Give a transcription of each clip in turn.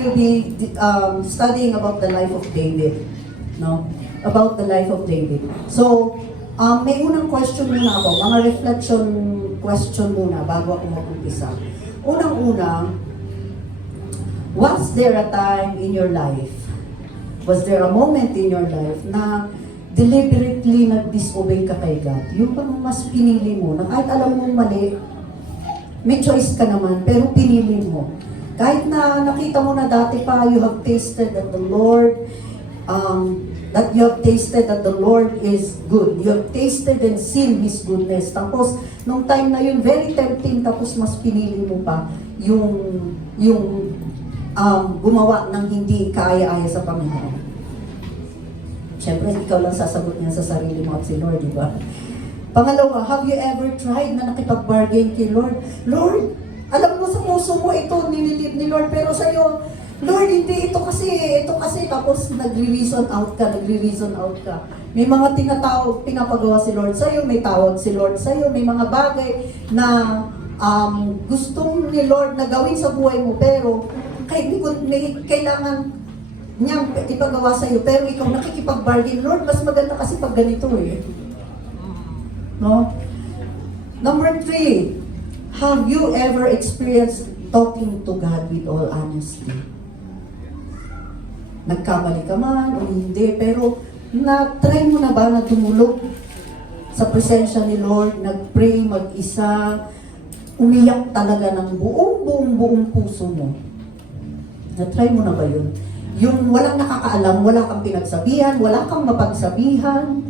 will be studying about the life of David. No? About the life of David. So, may unang question muna ako, mga reflection question muna bago ako mag-umpisa. Unang-una, was there a time in your life, was there a moment in your life na deliberately nag-disobey ka kay God? Yung bang mas pinili mo, na kahit alam mong mali, may choice ka naman, pero pinili mo. Kahit na nakita mo na dati pa, you have tasted that the Lord, the Lord is good. You have tasted and seen His goodness. Tapos, nung time na yun, very tempting, tapos mas pinili mo pa yung gumawa ng hindi kaaya-aya sa Panginoon. Siyempre, ikaw lang sasagot niya sa sarili mo at si Lord, di ba? Pangalawa, have you ever tried na nakipag-bargain kay Lord? Lord, alam mo sa puso mo ito, nililip ni Lord, pero sa'yo, Lord, hindi, ito kasi, tapos nagre-reason out ka. May mga pinapagawa si Lord sa'yo, may tawag si Lord sa'yo, may mga bagay na gustong ni Lord na gawin sa buhay mo, pero may kailangan niyang ipagawa sa'yo, pero ikaw nakikipag-bargain. Lord, mas maganda kasi pag ganito eh. No? Number 3, have you ever experienced talking to God with all honesty? Nagkamali ka man o hindi, pero na-try mo na ba na tumulog sa presensya ni Lord, nag-pray mag-isa, umiyak talaga ng buong puso mo? Na-try mo na ba yun? Yung walang nakakaalam, wala kang pinagsabihan, wala kang mapagsabihan,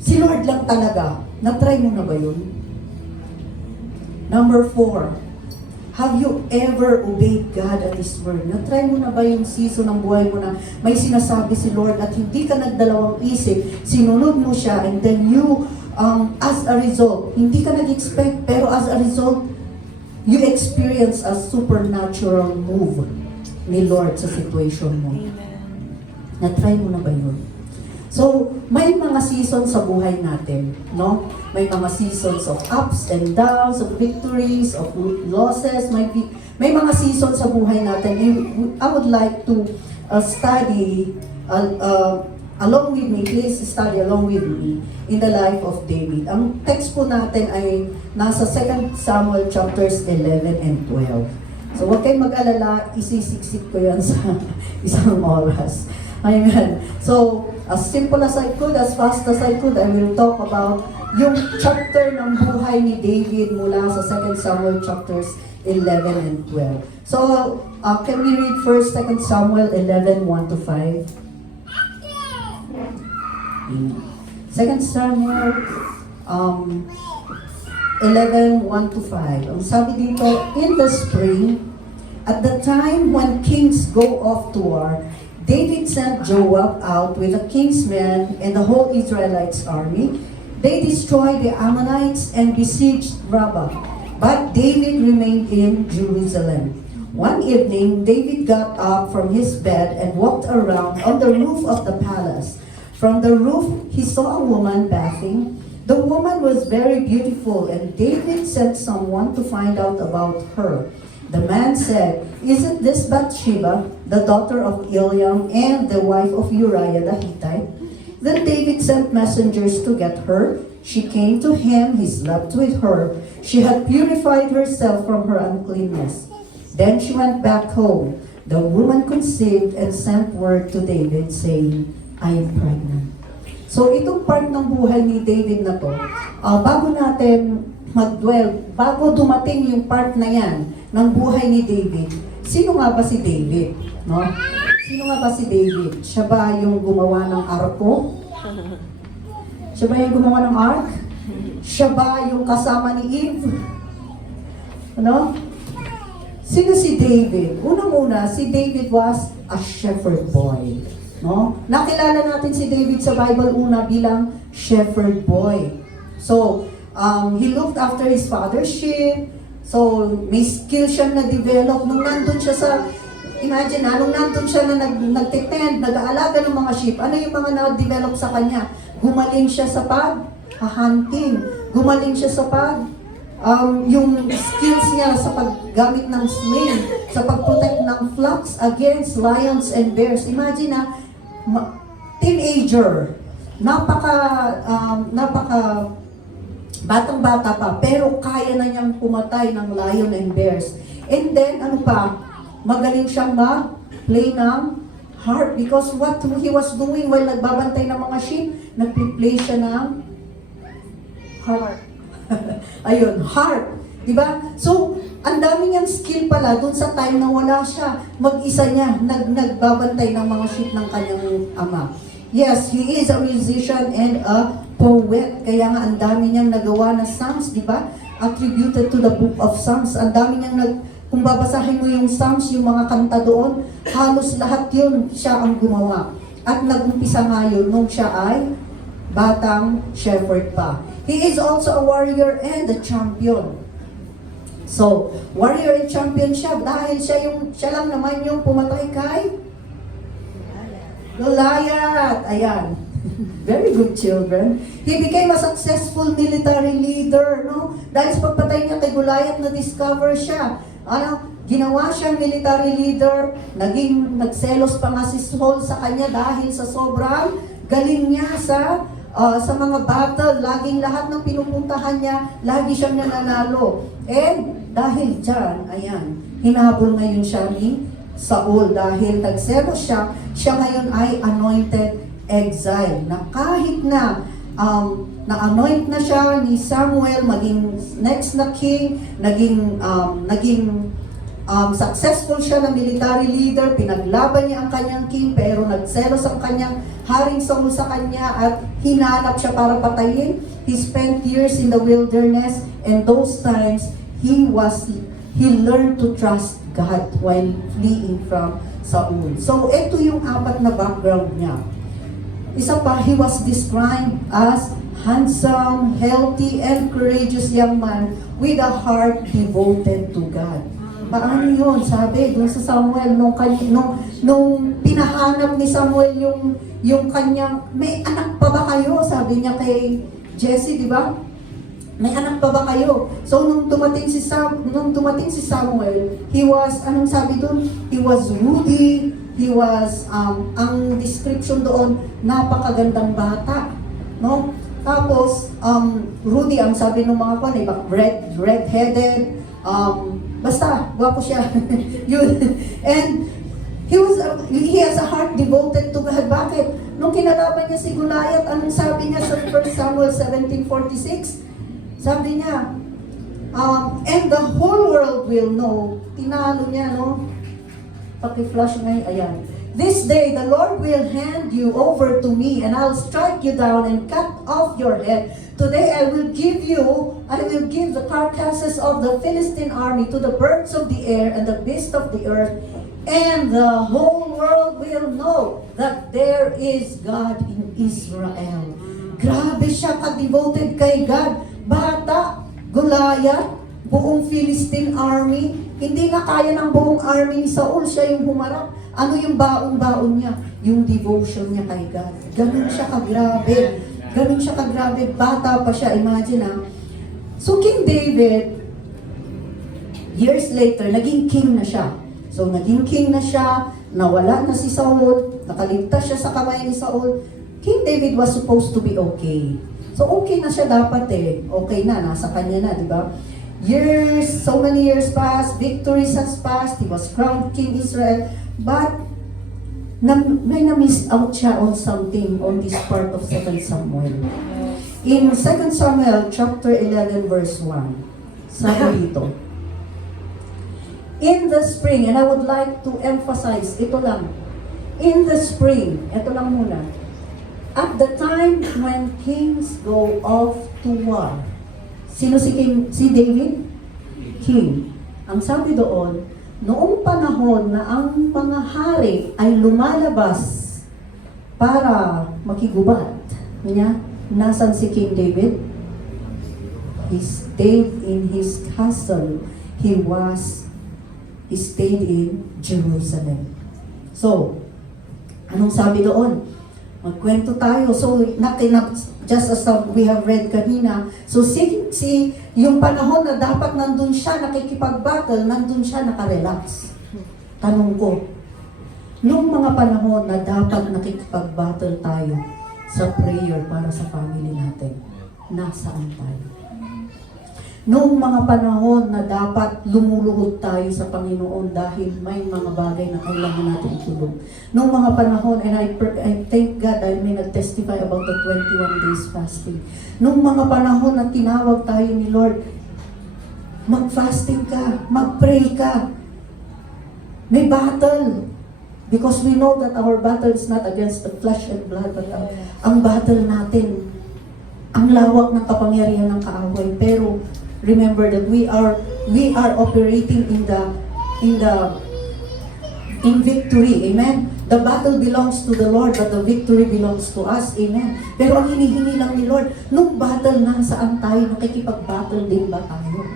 si Lord lang talaga. Na-try mo na ba yun? Number 4, have you ever obeyed God at His word? Na-try mo na ba yung season ng buhay mo na may sinasabi si Lord at hindi ka nagdalawang isip, sinunod mo siya, and then you, as a result, hindi ka nag-expect, pero as a result, you experience a supernatural move ni Lord sa situation mo. Na-try mo na ba yun? So, may mga seasons sa buhay natin, no? May mga seasons of ups and downs, of victories, of losses, may mga seasons sa buhay natin. I would like to study along with me, please study along with me in the life of David. Ang text po natin ay nasa 2 Samuel chapters 11 and 12. So, huwag kayong mag-alala, isisiksik ko yan sa isang oras. Amen. So, as simple as I could, as fast as I could, I will talk about yung chapter ng buhay ni David mula sa 2 Samuel chapters 11 and 12. So, can we read first 2 Samuel 11, 1 to 5? 2 Samuel 11, 1 to 5. Ang sabi dito, in the spring, at the time when kings go off to war, David sent Joab out with the king's men and the whole Israelites army. They destroyed the Ammonites and besieged Rabbah. But David remained in Jerusalem. One evening, David got up from his bed and walked around on the roof of the palace. From the roof, he saw a woman bathing. The woman was very beautiful, and David sent someone to find out about her. The man said, "Isn't this Bathsheba, the daughter of Eliam and the wife of Uriah the Hittite?" Then David sent messengers to get her. She came to him, he slept with her. She had purified herself from her uncleanness. Then she went back home. The woman conceived and sent word to David saying, "I am pregnant." So itong part ng buhay ni David na to, bago natin mag-dwell, bago dumating yung part na yan ng buhay ni David, sino nga ba si David? No? Sino nga ba si David? Siya ba yung gumawa ng arko? Siya ba yung gumawa ng ark? Siya ba yung kasama ni Eve? Ano? Sino si David? Unang-una, si David was a shepherd boy. No? Nakilala natin si David sa Bible una bilang shepherd boy. So, he looked after his father's sheep. So, may skill siya na-develop nung nandun siya sa, imagine nung nandun siya na nag-tend, nag-aalaga ng mga sheep. Ano yung mga na-develop sa kanya? Gumaling siya sa pag-hunting. Gumaling siya sa yung skills niya sa paggamit ng sling, sa pag-protect ng flocks against lions and bears. Imagine teenager, napaka batang-bata pa, pero kaya na niyang pumatay ng lion and bears. And then, magaling siyang mag-play ng harp because what he was doing while nagbabantay ng mga sheep, nag-play siya ng harp. Ayun, harp. Diba? So, ang dami niyang skill pala dun sa time na wala siya. Mag-isa niya, nagbabantay ng mga sheep ng kanyang ama. Yes, he is a musician and a poet. Kaya nga, ang dami niyang nagawa na songs, di ba? Attributed to the book of Psalms. Ang dami niyang kung babasahin mo yung Psalms, yung mga kanta doon, halos lahat yun siya ang gumawa. At nag-umpisa nga yun nung siya ay batang shepherd pa. He is also a warrior and a champion. So, warrior and champion siya dahil siya lang naman yung pumatay kay Goliath. Ayan. Very good children. He became a successful military leader, no? Dahil sa pagpatay niya kay Goliath, na-discover siya. Ginawa siyang military leader, nagselos pa nga si Saul sa kanya dahil sa sobrang galing niya sa mga battle. Laging lahat ng pinupuntahan niya, lagi siyang nananalo. And dahil dyan, ayan, hinahabol ngayon siya ni Saul dahil nagselos siya ngayon ay anointed exile. Na kahit na-anoint na siya ni Samuel, maging next na king, naging successful siya na military leader, pinaglaban niya ang kanyang king, pero nagselos ang kanyang haring Saul sa kanya at hinanap siya para patayin. He spent years in the wilderness, and those times, he learned to trust God while fleeing from Saul. So, ito yung apat na background niya. Isa pa, he was described as handsome, healthy, and courageous young man with a heart devoted to God. Paano yun? Sabi, doon sa Samuel, nung pinahanap ni Samuel yung kanyang, may anak pa ba kayo? Sabi niya kay Jesse, di ba? May anak pa ba kayo? So, nung tumating si Samuel, he was, anong sabi doon? He was ruddy, he was, ang description doon, napakagandang bata. No? Tapos, Rudy, ang sabi ng mga kwan, red-headed, basta, gwapo siya. Yun. And he has a heart devoted to God. Bakit? Nung kinalaban niya si Goliath, anong sabi niya sa 1 Samuel 17:46? Sabi niya, and the whole world will know. Tinalo niya, no? Paki-flash ngayon, ayan. This day, the Lord will hand you over to me, and I'll strike you down and cut off your head. Today, I will give the carcasses of the Philistine army to the birds of the air and the beasts of the earth, and the whole world will know that there is God in Israel. Grabe siya ka-devoted kay God. Bata, Goliath, buong Philistine army, hindi na kaya ng buong army ni Saul, siya yung humarap. Ano yung baon-baon niya? Yung devotion niya kay God. Ganun siya kagrabe. Ganun siya kagrabe. Bata pa siya, imagine ha. So King David, years later, naging king na siya. So naging king na siya, nawala na si Saul, nakaligtas siya sa kamay ni Saul. King David was supposed to be okay. So okay na siya dapat Okay na, nasa kanya na, di ba? So many years passed, victories has passed, he was crowned King Israel, but may na-miss out siya on something on this part of 2 Samuel. In 2 Samuel chapter 11 verse 1, sabi dito, in the spring, and I would like to emphasize, ito lang, in the spring, ito lang muna, at the time when kings go off to war. Sino si David? King. Ang sabi doon, noong panahon na ang mga hari ay lumalabas para makigubat, nasan si King David? He stayed in his castle. He stayed in Jerusalem. So, anong sabi doon? Magkwento tayo. So, just as we have read kanina, so yung panahon na dapat nandun siya nakikipag-battle, nandun siya nakarelax. Tanong ko, nung mga panahon na dapat nakikipag-battle tayo sa prayer para sa family natin, nasaan tayo? Noong mga panahon na dapat lumuluhod tayo sa Panginoon dahil may mga bagay na kailangan natin itulong. Noong mga panahon, and I thank God I may nag-testify about the 21 days fasting. Noong mga panahon na tinawag tayo ni Lord, mag-fasting ka, mag-pray ka. May battle. Because we know that our battle is not against the flesh and blood, but ang battle natin, ang lawak ng kapangyarihan ng kaaway. Pero remember that we are operating in victory. Amen. The battle belongs to the Lord, but the victory belongs to us. Amen. Pero ang hinihingi lang ni Lord, nung battle na saan tayo, nakikipag-battle din ba tayo?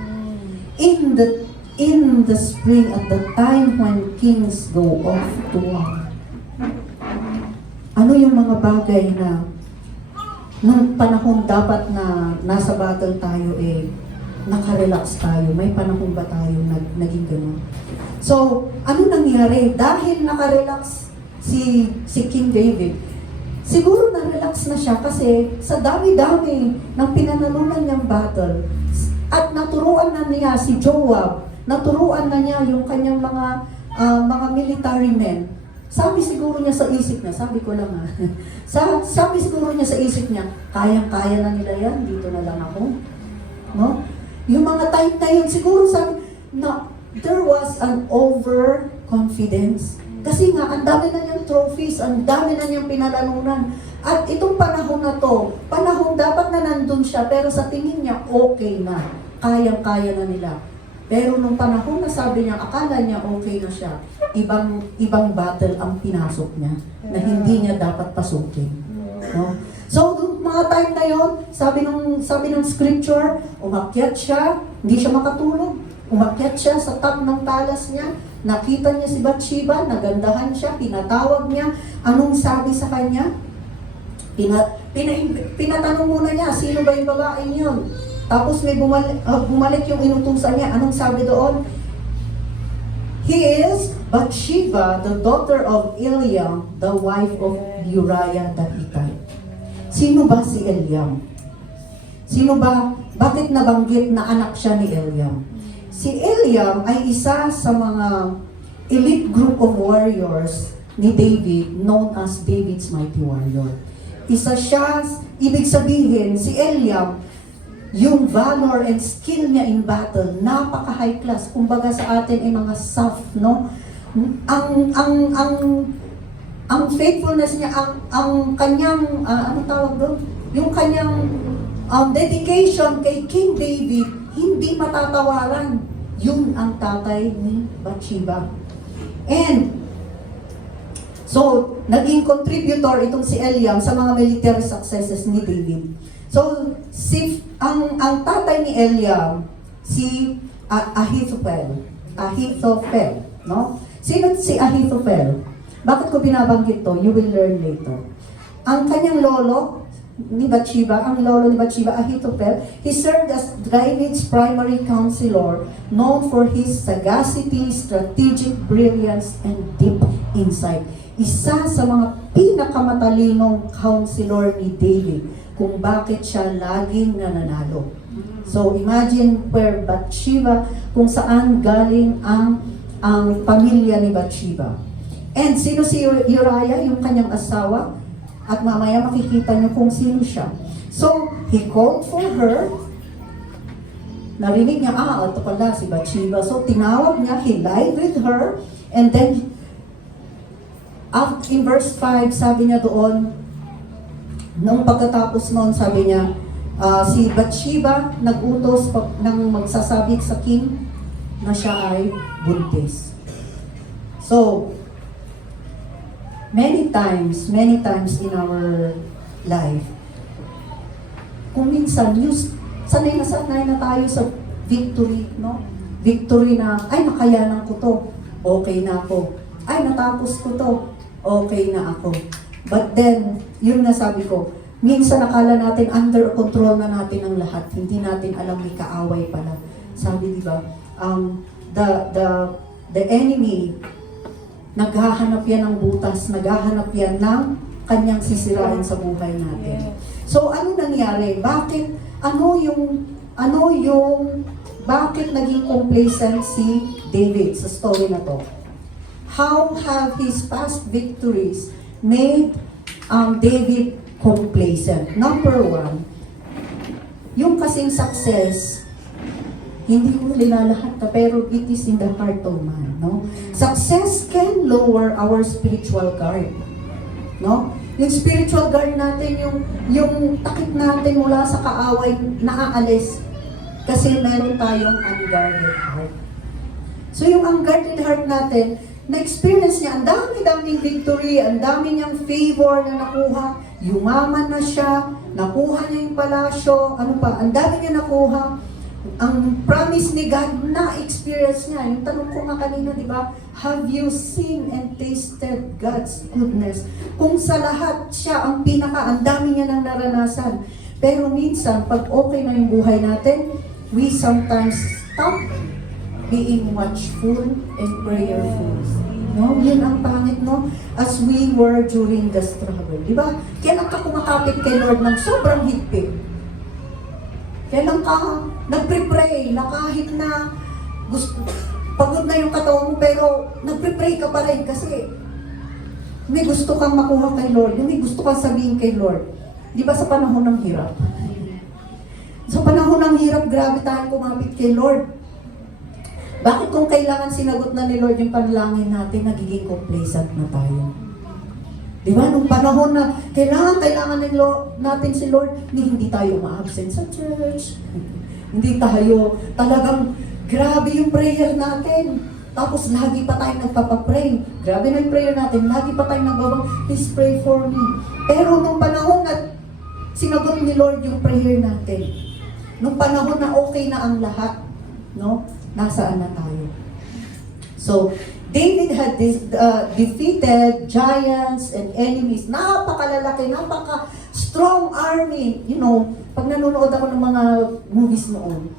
In the spring, at the time when kings go off to war, ano yung mga bagay na nung panahon dapat na nasa battle tayo, nakarelax tayo? May panahon ba tayo naging gano'n? So, ano nangyari? Dahil nakarelax si King David, siguro na-relax na siya kasi sa dami-dami ng pinanalunan niyang battle, at naturuan na niya si Joab, naturuan na niya yung kanyang mga military men. Sabi siguro niya sa isip niya, sabi ko lang sabi siguro niya sa isip niya, kayang-kaya na nila yan, dito na lang ako. No? Yung mga time na yun, siguro sabi, there was an overconfidence. Kasi nga, ang dami na niyang trophies, ang dami na niyang pinalalunan. At itong panahon na to, panahon dapat na nandun siya, pero sa tingin niya, okay na. Kayang-kaya na nila. Pero nung panahon na sabi niya, akala niya okay na siya, ibang battle ang pinasok niya, na hindi niya dapat pasukin. No? So, mga time na yon, sabi ng scripture, umakyat siya, hindi siya makatulog. Umakyat siya sa top ng palace niya, nakita niya si Bathsheba, nagandahan siya, pinatawag niya. Anong sabi sa kanya? Pinatanong muna niya, sino ba yung babaeng yun? Tapos may bumalik yung inutusan niya. Anong sabi doon? He is Bathsheba, the daughter of Eliam, the wife of Uriah the Hittite. Sino ba si Eliam? Sino ba? Bakit nabanggit na anak siya ni Eliam? Si Eliam ay isa sa mga elite group of warriors ni David, known as David's Mighty Warrior. Isa siya, ibig sabihin, si Eliam, yung valor and skill niya in battle, napaka-high class. Kumbaga sa atin ay mga soft, no? Ang faithfulness niya, ang kanyang, ano tawag doon? Yung kanyang dedication kay King David, hindi matatawaran. Yun ang tatay ni Bathsheba. And, so, naging contributor itong si Eliam sa mga military successes ni David. So, ang tatay ni Eliam, si Ahithophel, no? Sino si Ahithophel? Bakit ko binabanggit to? You will learn later. Ang kanyang lolo ni Bathsheba, Ahithophel, he served as David's primary counselor, known for his sagacity, strategic brilliance, and deep insight. Isa sa mga pinakamatalinong counselor ni David, kung bakit siya laging nananalo. So imagine where Bathsheba, kung saan galing ang pamilya ni Bathsheba. And sino si Uriah, yung kanyang asawa? At mamaya makikita niyo kung sino siya. So, he called for her. Narinig niya, ito pala si Bathsheba. So, tinawag niya, he lied with her. And then, in verse 5, sabi niya doon, nung pagkatapos noon, sabi niya, si Bathsheba nag-utos ng magsasabit sa king na siya ay buntis. So, many times in our life, kung minsan, sanay na tayo sa victory, no? Victory na, ay, nakayanan ko to, okay na ako. Ay, natapos ko to, okay na ako. But then, yun na sabi ko, minsan nakala natin under control na natin ang lahat. Hindi natin alam may kaaway pala. Sabi, di ba, the enemy, naghahanap yan ng butas, naghahanap yan ng kanyang sisirain sa buhay natin. So, ano nangyari? Bakit naging complacent si David sa story na to? How have his past victories made David complacent? Number one, yung kasing success, hindi ko nilalahat na, pero it is in the heart of man, no? Success can lower our spiritual guard, no? Yung spiritual guard natin, yung takip natin mula sa kaaway, naaalis. Kasi meron tayong unguarded heart. So yung unguarded heart natin, na-experience niya, ang dami-daming victory, ang dami niyang favor na nakuha, yumaman na siya, nakuha niya yung palasyo, ano pa, ang dami niya nakuha. Ang promise ni God na-experience niya. Yung tanong ko nga kanina, di ba? Have you seen and tasted God's goodness? Kung sa lahat siya ang ang dami niya nang naranasan. Pero minsan, pag okay na yung buhay natin, we sometimes stop being watchful and prayerful. No? Yun ang pangit, no? As we were during the struggle. Di ba? Kailan ka kumakapit kay Lord ng sobrang higpit? Kailan ka nagpre-pray na kahit na pagod na yung katawan mo, pero nagpre-pray ka pa rin kasi may gusto kang makuha kay Lord, may gusto kang sabihin kay Lord. Di ba sa panahon ng hirap? Sa panahon ng hirap, grabe tayong kumapit kay Lord. Bakit kung kailangan sinagot na ni Lord yung panalangin natin, nagiging complacent na tayo? Di ba? Nung panahon na kailangan natin si Lord, hindi tayo ma-absent sa church. Hindi tayo talagang grabe yung prayer natin. Tapos lagi pa tayong nagpapapray. Grabe na yung prayer natin. Lagi pa tayong nagbabang, please pray for me. Pero nung panahon na sinagot ni Lord yung prayer natin, nung panahon na okay na ang lahat, no? Nasaan na tayo? So, David had defeated giants and enemies. Napakalalaki, napaka-strong army. You know, pag nanonood ako ng mga movies noon,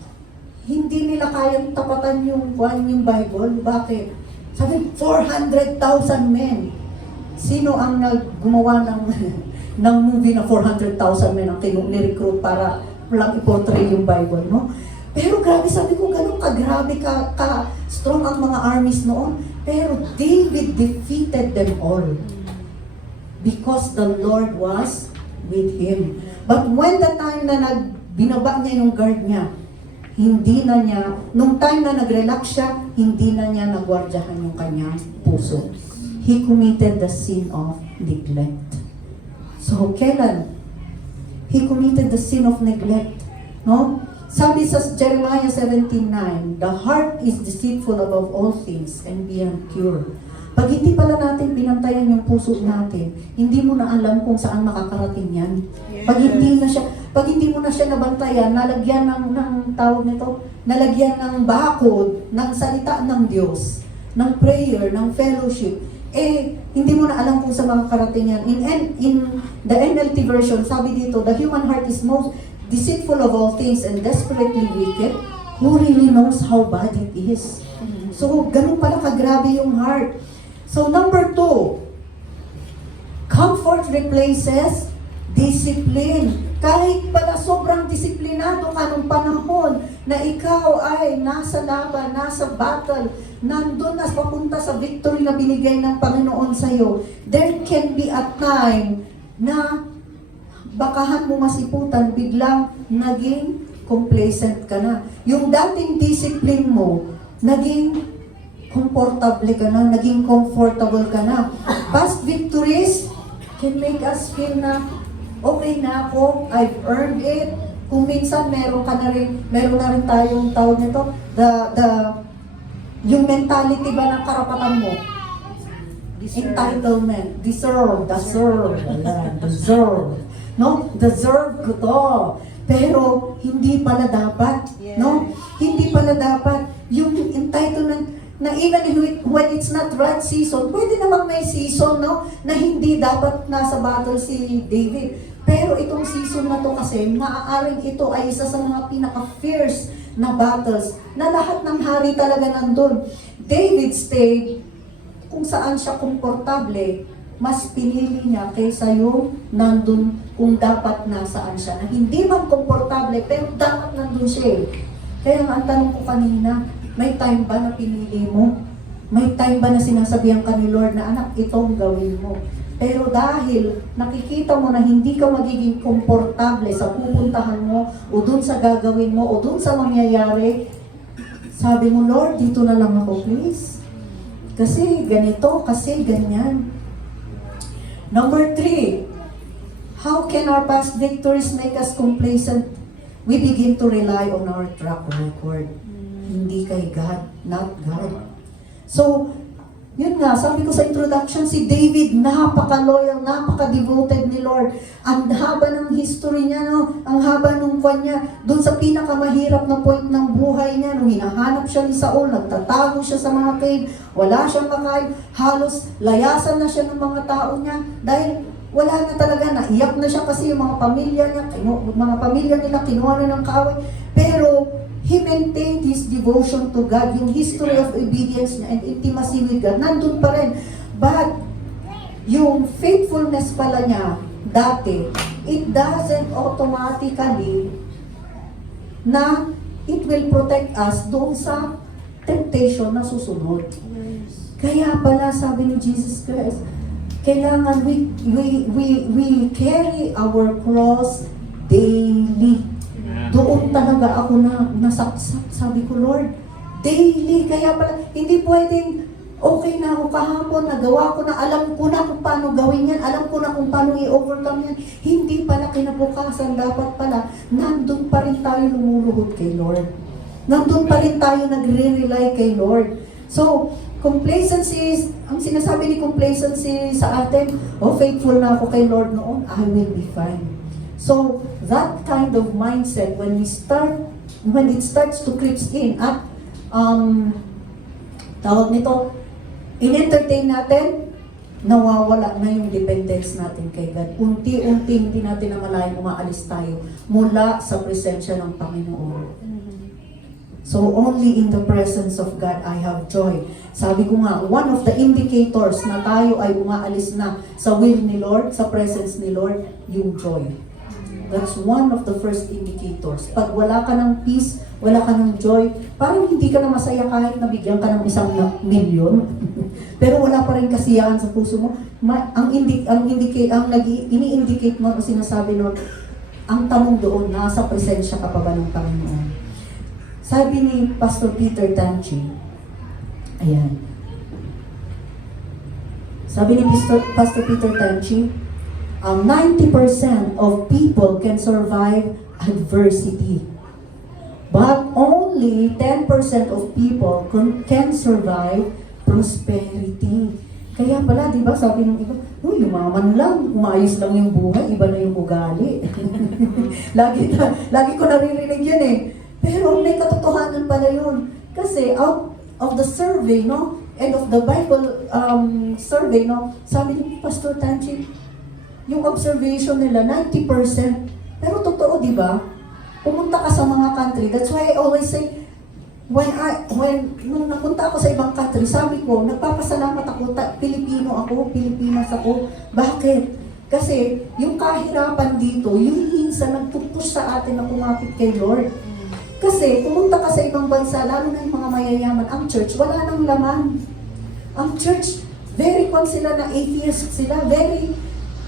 hindi nila kayang tapatan yung Bible. Bakit? Sabi, 400,000 men. Sino ang gumawa ng movie na 400,000 men ang ni-recruit para lang i-portray yung Bible, no? Pero grabe, sabi ko, ganun ka-grabe, ka-strong ang mga armies noon. Pero David defeated them all because the Lord was with him. But when the time na binaba niya yung guard niya, hindi na niya, nung time na nag-relax siya, hindi na niya nagwardyahan yung kanyang puso. He committed the sin of neglect. So, kailan? He committed the sin of neglect. No? Sabi sa Jeremiah 17:9, the heart is deceitful above all things and beyond cure. Pag hindi pala natin binantayan yung puso natin, hindi mo na alam kung saan makakarating yan. Pag hindi mo na siya nabantayan, nalagyan ng tawag nito, nalagyan ng bakod, ng salita ng Diyos, ng prayer, ng fellowship, hindi mo na alam kung saan makakarating yan. In the NLT version, sabi dito, the human heart is most deceitful of all things and desperately wicked, who really knows how bad it is? So, ganun pala kagrabe yung heart. So, number 2, comfort replaces discipline. Kahit pala sobrang disiplinado ka nung panahon na ikaw ay nasa laban, nasa battle, nandun na papunta sa victory na binigay ng Panginoon sa'yo, there can be a time na bakahan mo masiputan, biglang naging complacent ka na. Yung dating discipline mo, naging comfortable ka na, naging comfortable ka na. Past victories can make us feel na okay na ako, I've earned it. Kung minsan meron na rin tayong tawag nito, yung mentality ba ng karapatan mo? Entitlement, deserve. No? Deserve ko to. Pero hindi pala dapat, no? Hindi pala dapat yung entitlement. na even when it's not right season, pwede namang may season, no? Na hindi dapat nasa battle si David. Pero itong season na to kasi, maaaring ito ay isa sa mga pinaka-fierce na battles na lahat ng hari talaga nandun. David stayed kung saan siya komportable, mas pinili niya kaysa yung nandun kung dapat nasaan siya. Na hindi man komportable, pero dapat nandun siya eh. Kaya nga ang tanong ko kanina, may time ba na pinili mo? May time ba na sinasabihan ka ni Lord na anak, itong gawin mo? Pero dahil nakikita mo na hindi ka magiging komportable sa pupuntahan mo o dun sa gagawin mo o dun sa mangyayari, sabi mo, Lord, dito na lang ako please. Kasi ganito, kasi ganyan. Number 3, how can our past victories make us complacent? We begin to rely on our track record. Hindi kay God, not God. So, yun nga, sabi ko sa introduction, si David, napaka-loyal, napaka-devoted ni Lord. Ang haba ng history niya, no? Ang haba nung kwan niya, dun sa pinakamahirap na point ng buhay niya, nung hinahanap siya ni Saul, nagtatago siya sa mga cave, wala siyang makain, halos layasan na siya ng mga tao niya, dahil wala na talaga, naiyak na siya kasi yung mga pamilya niya, mga pamilya nila, kinuha na ng kaaway. Pero, he maintained his devotion to God, yung history of obedience niya and intimacy with God, nandun pa rin. But, yung faithfulness pala niya, dati, it doesn't automatically na it will protect us doon sa temptation na susunod. Kaya pala, sabi ni Jesus Christ, kailangan we carry our cross daily. Doon talaga ako na nasaksak. Sabi ko, Lord, daily. Kaya pala, hindi pwedeng, okay na ako kahapon, nagawa ko na, alam ko na kung paano gawin yan, alam ko na kung paano i-overcome yan. Hindi pala kinabukasan, dapat pala, nandun pa rin tayo lumuluhod kay Lord. Nandun pa rin tayo nagre-rely kay Lord. So, complacency, ang sinasabi ni complacency sa atin, faithful na ako kay Lord noon, I will be fine. So, that kind of mindset, when it starts to creep in at, tawag nito, in-entertain natin, nawawala na yung dependence natin kay God. Unti-unti, hindi natin namalayan, umaalis tayo mula sa presensya ng Panginoon. So, only in the presence of God I have joy. Sabi ko nga, one of the indicators na tayo ay umaalis na sa will ni Lord, sa presence ni Lord, yung joy. That's one of the first indicators. Pag wala ka ng peace, wala ka ng joy, parang hindi ka na masaya kahit nabigyan ka ng 1 milyon. Pero wala pa rin kasiyahan sa puso mo. Ini-indicate mo, sinasabi nun, ang tanong doon, nasa presensya ka pa ba ng Panginoon? Sabi ni Pastor Peter Tanchi, ayan. Sabi ni Pastor Peter Tanchi, 90% of people can survive adversity. But only 10% of people can survive prosperity. Kaya pala, di ba, sabi ng iba, yumaman lang, umayos lang yung buhay, iba na yung ugali. lagi ko naririnig yun eh. Pero may katotohanan pala yun. Kasi out of the survey, no, and of the Bible survey, no, sabi ni Pastor Tanchi, yung observation nila, 90%. Pero totoo, di ba? Pumunta ka sa mga country. That's why I always say, nung napunta ako sa ibang country, sabi ko, nagpapasalamat ako, Pilipino ako, Pilipinas ako. Bakit? Kasi yung kahirapan dito, yung minsan nagpupush sa atin na kumapit kay Lord. Kasi pumunta ka sa ibang bansa, lalo na yung mga mayayaman, ang church, wala nang laman. Ang church, very sila na atheist sila, very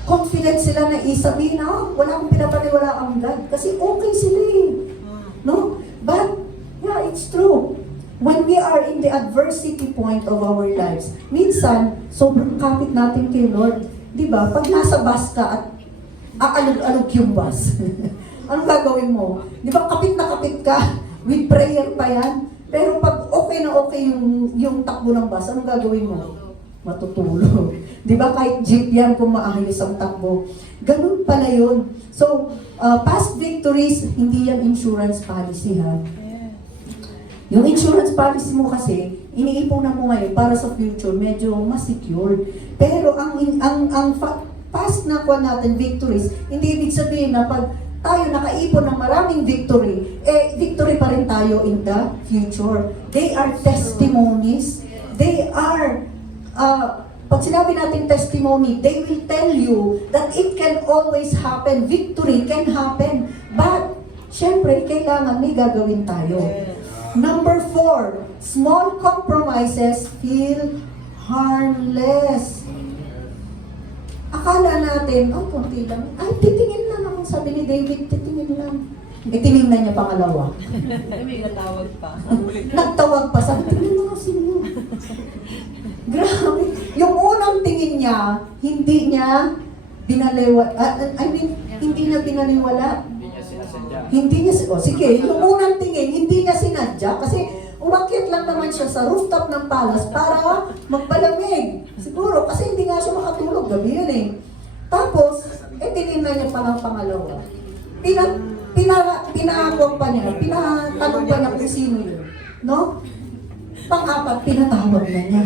confident sila na isabihin na, wala akong pinapaniwala ang God. Kasi okay sila eh. No? But, yeah, it's true. When we are in the adversity point of our lives, minsan, sobrang kapit natin kay Lord. Di ba? Pag nasa bus ka at aalog-alog yung bus, anong gagawin mo? Di ba kapit na kapit ka? With prayer pa yan. Pero pag okay na okay yung takbo ng bus, anong gagawin mo? Matutulog. Di ba kahit jeep yan kung maayos ang takbo. Ganun pala yun. So, past victories, hindi yan insurance policy ha. Yung insurance policy mo kasi, iniipunan mo ngayon para sa future, medyo mas secured. Pero past na kuha natin victories, hindi ibig sabihin na pag tayo nakaipon ng maraming victory, victory pa rin tayo in the future. They are testimonies. They are, pag sinabi natin testimony, they will tell you that it can always happen. Victory can happen. But, syempre, kailangan may gagawin tayo. Number 4, small compromises feel harmless. Akala natin, konti lang. Ay, titingin lang ako. Sabi ni David, titingin lang. Tinignan niya pangalawa. May natawag pa. Nagtawag pa. Sabi, tingin mo kasi niyo. Grabe. Yung unang tingin niya, hindi niya hindi niya binaliwala. Hindi niya, sige, yung unang tingin, hindi niya sinadya kasi umakyat lang naman siya sa rooftop ng palace para magpalamig. Siguro, kasi hindi nga siya makatulog, gabi yun eh. Tapos, tinignan niya pa ng pangalawa. Pinatanong pa niya kung sino yun. No? Pang-apat, pinatawag na niya.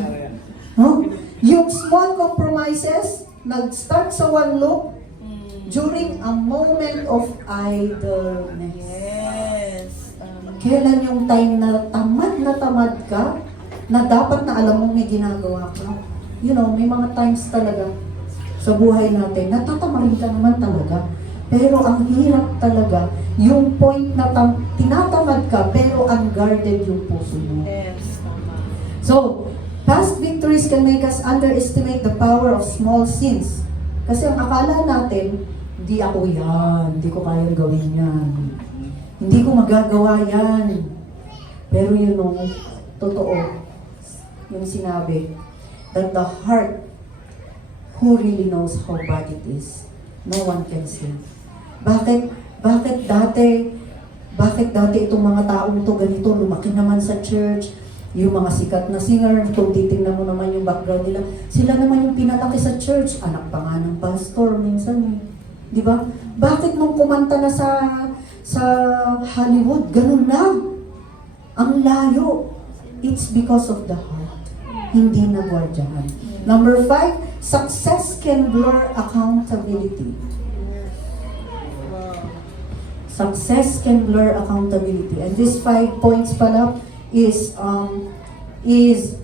No? Yung small compromises, nag-start sa one loop during a moment of idleness. Yes. Kailan yung time na tamad ka, na dapat na alam mong may ginagawa ka. You know, may mga times talaga sa buhay natin, natatamarin ka naman talaga. Pero ang hirap talaga, yung point na tinatamad ka, pero unguarded yung puso mo. Yes, tama. So, past victories can make us underestimate the power of small sins. Kasi ang akala natin, hindi ako yan, hindi ko kayang gawin yan. Hindi ko magagawa yan. Pero yun know, totoo, yung sinabi, that the heart who really knows how bad it is, no one can say. Bakit dati itong mga taong to ganito, lumaki naman sa church, yung mga sikat na singer, kung titingnan mo naman yung background nila, sila naman yung pinalaki sa church, anak pa nga ng pastor minsan. Di ba? Bakit nung kumanta na sa Hollywood, ganun na? Ang layo. It's because of the heart. Hindi na gwardiyahan. Number 5, success can blur accountability. Success can blur accountability. And these 5 points pala is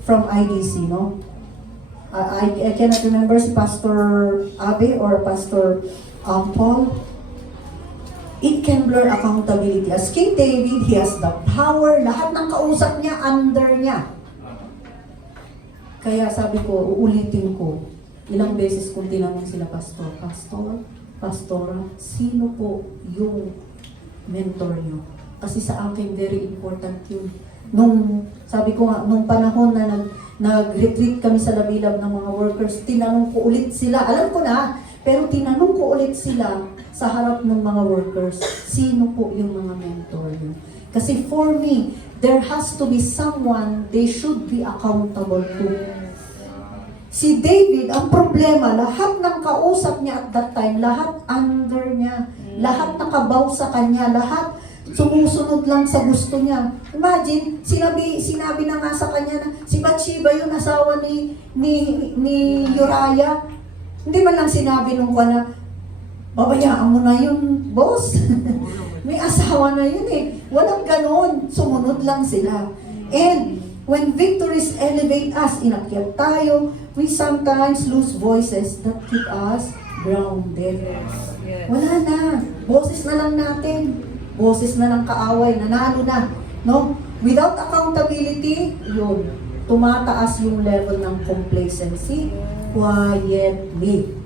from IDC, no? I cannot remember si Pastor Abe or Pastor Paul. It can blur accountability. As King David, he has the power. Lahat ng kausap niya, under niya. Kaya sabi ko, uulitin ko, ilang beses kung tinanong sila, Pastora, sino po yung mentor niyo? Kasi sa akin, very important yun. Sabi ko nga, nung panahon na nag-retreat kami sa Labilab ng mga workers, tinanong ko ulit sila. Alam ko na, pero tinanong ko ulit sila sa harap ng mga workers, sino po yung mga mentor niyo? Kasi for me, there has to be someone they should be accountable to. Si David, ang problema, lahat ng kausap niya at that time, lahat under niya, lahat nakabaw sa kanya, lahat sumusunod lang sa gusto niya. Imagine, sinabi na nga sa kanya na si Bathsheba yung asawa ni Uriah. Hindi man lang sinabi nung na, babayaan mo na yun, boss. May asawa na yun eh. Walang ganon. Sumunod lang sila. And when victories elevate us, inakyat tayo, we sometimes lose voices that keep us grounded. Yes. Wala na. Boses na lang natin. Boses na ng kaaway. Nanalo na. No? Without accountability, yun. Tumataas yung level ng complacency quietly.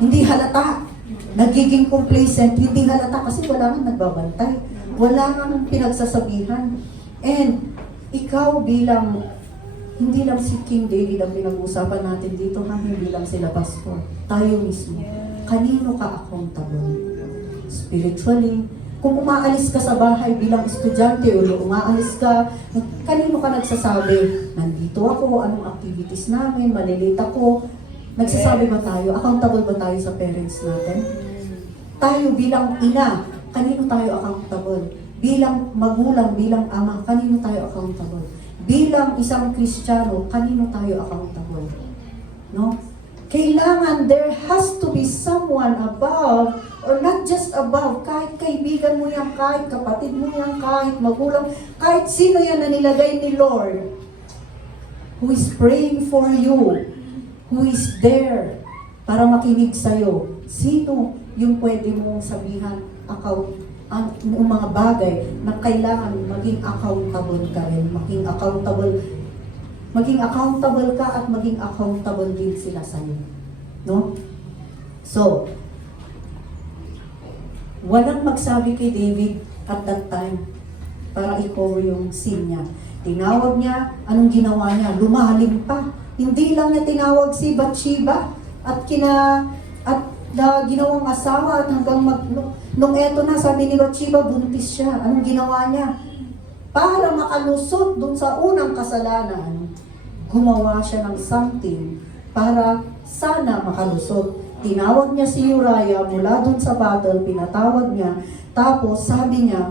Hindi halata. Nagiging complacent, hindi halata kasi wala kang nagbabantay. Wala kang pinagsasabihan. And ikaw bilang, hindi lang si King David ang pinag-uusapan natin dito, hindi lang sila pastor. Tayo mismo. Kanino ka accountable? Spiritually. Kung umaalis ka sa bahay bilang estudyante o umaalis ka, kanino ka nagsasabi? Nandito ako, anong activities namin, malilate ako. Nagsasabi ba tayo? Accountable ba tayo sa parents natin? Tayo bilang ina, kanino tayo accountable? Bilang magulang, bilang ama, kanino tayo accountable? bilang isang Kristiyano, kanino tayo accountable? No? Kailangan there has to be someone above, or not just above, kahit kaibigan mo yan, kahit kapatid mo yan, kahit magulang, kahit sino yan na nilagay ni Lord, who is praying for you, who is there para makinig sa'yo. Sino yung pwede mong sabihan ang mga bagay na kailangan maging accountable ka rin, maging accountable ka at maging accountable din sila sa'yo. No? So, walang magsabi kay David at that time para i-cover yung sin niya. Tinawag niya, anong ginawa niya? Lumalim pa. Hindi lang niya tinawag si Bathsheba at ginawang asawa at hanggang nung eto na, sabi ni Bathsheba, buntis siya. Anong ginawa niya? Para makalusot dun sa unang kasalanan, gumawa siya ng something para sana makalusot. Tinawag niya si Uriah mula dun sa battle, pinatawag niya, tapos sabi niya,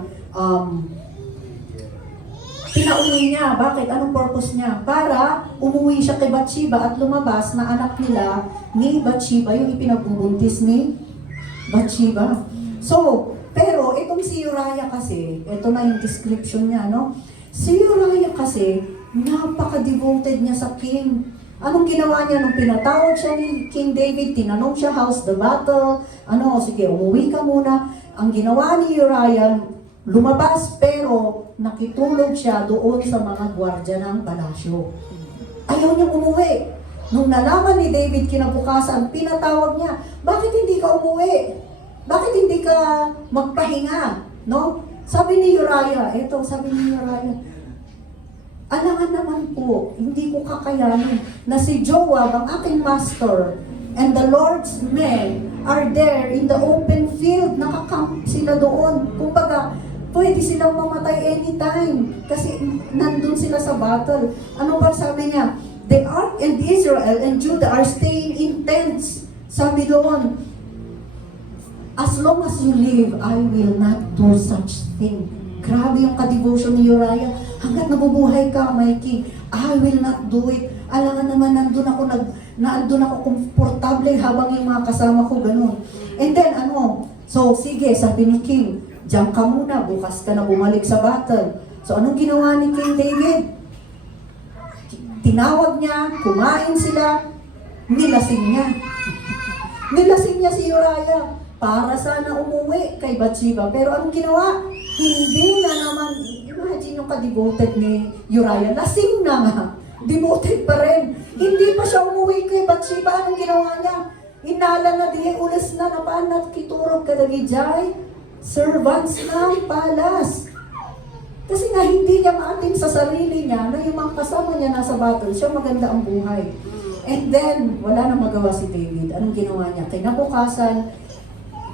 pinauwi niya. Bakit? Anong purpose niya? Para umuwi siya kay Bathsheba at lumabas na anak nila ni Bathsheba, yung ipinagbubuntis ni Bathsheba. So, pero itong si Uriah kasi, ito na yung description niya, no? Si Uriah kasi, napaka-devoted niya sa king. Anong ginawa niya nung pinatawag siya ni King David? Tinanong siya, how's the battle? Sige, umuwi ka muna. Ang ginawa ni Uriah, lumabas pero nakitulog siya doon sa mga gwardya ng palasyo. Ayaw niyang umuwi. Nung nalaman ni David kinabukasan, pinatawag niya, bakit hindi ka umuwi? Bakit hindi ka magpahinga? No? Sabi ni Uriah, alangan naman po, hindi ko kakayanin na si Joab, ang aking master, and the Lord's men are there in the open field. Nakakamp sila doon. Kumbaga, pwede silang mamatay anytime kasi nandun sila sa battle. Ano ba sabi niya? The Ark and Israel and Judah are staying in tents. Sabi doon, as long as you live, I will not do such thing. Grabe yung ka-devotion ni Uriah. Hanggat nabubuhay ka, my king, I will not do it. Alangan naman, nandun ako komportable habang yung mga kasama ko, ganun. And then, so, sige, sabi ni king, diyan ka muna, bukas ka na bumalik sa battle. So, anong ginawa ni King David? Tinawag niya, kumain sila, nilasing niya. Nilasing niya si Uriah para sana umuwi kay Bathsheba. Pero anong ginawa? Hindi na naman, imagine yung ka-devoted ni Uriah, lasing na nga, devoted pa rin. Hindi pa siya umuwi kay Bathsheba. Anong ginawa niya? Inala na diye, ulas na napaan na kiturog kadagijay, servants ng palas. Kasi nga hindi niya maating sa sarili niya na yung mga kasama niya nasa battle, siya maganda ang buhay. And then, wala na magawa si David. Anong ginawa niya? Kinabukasan,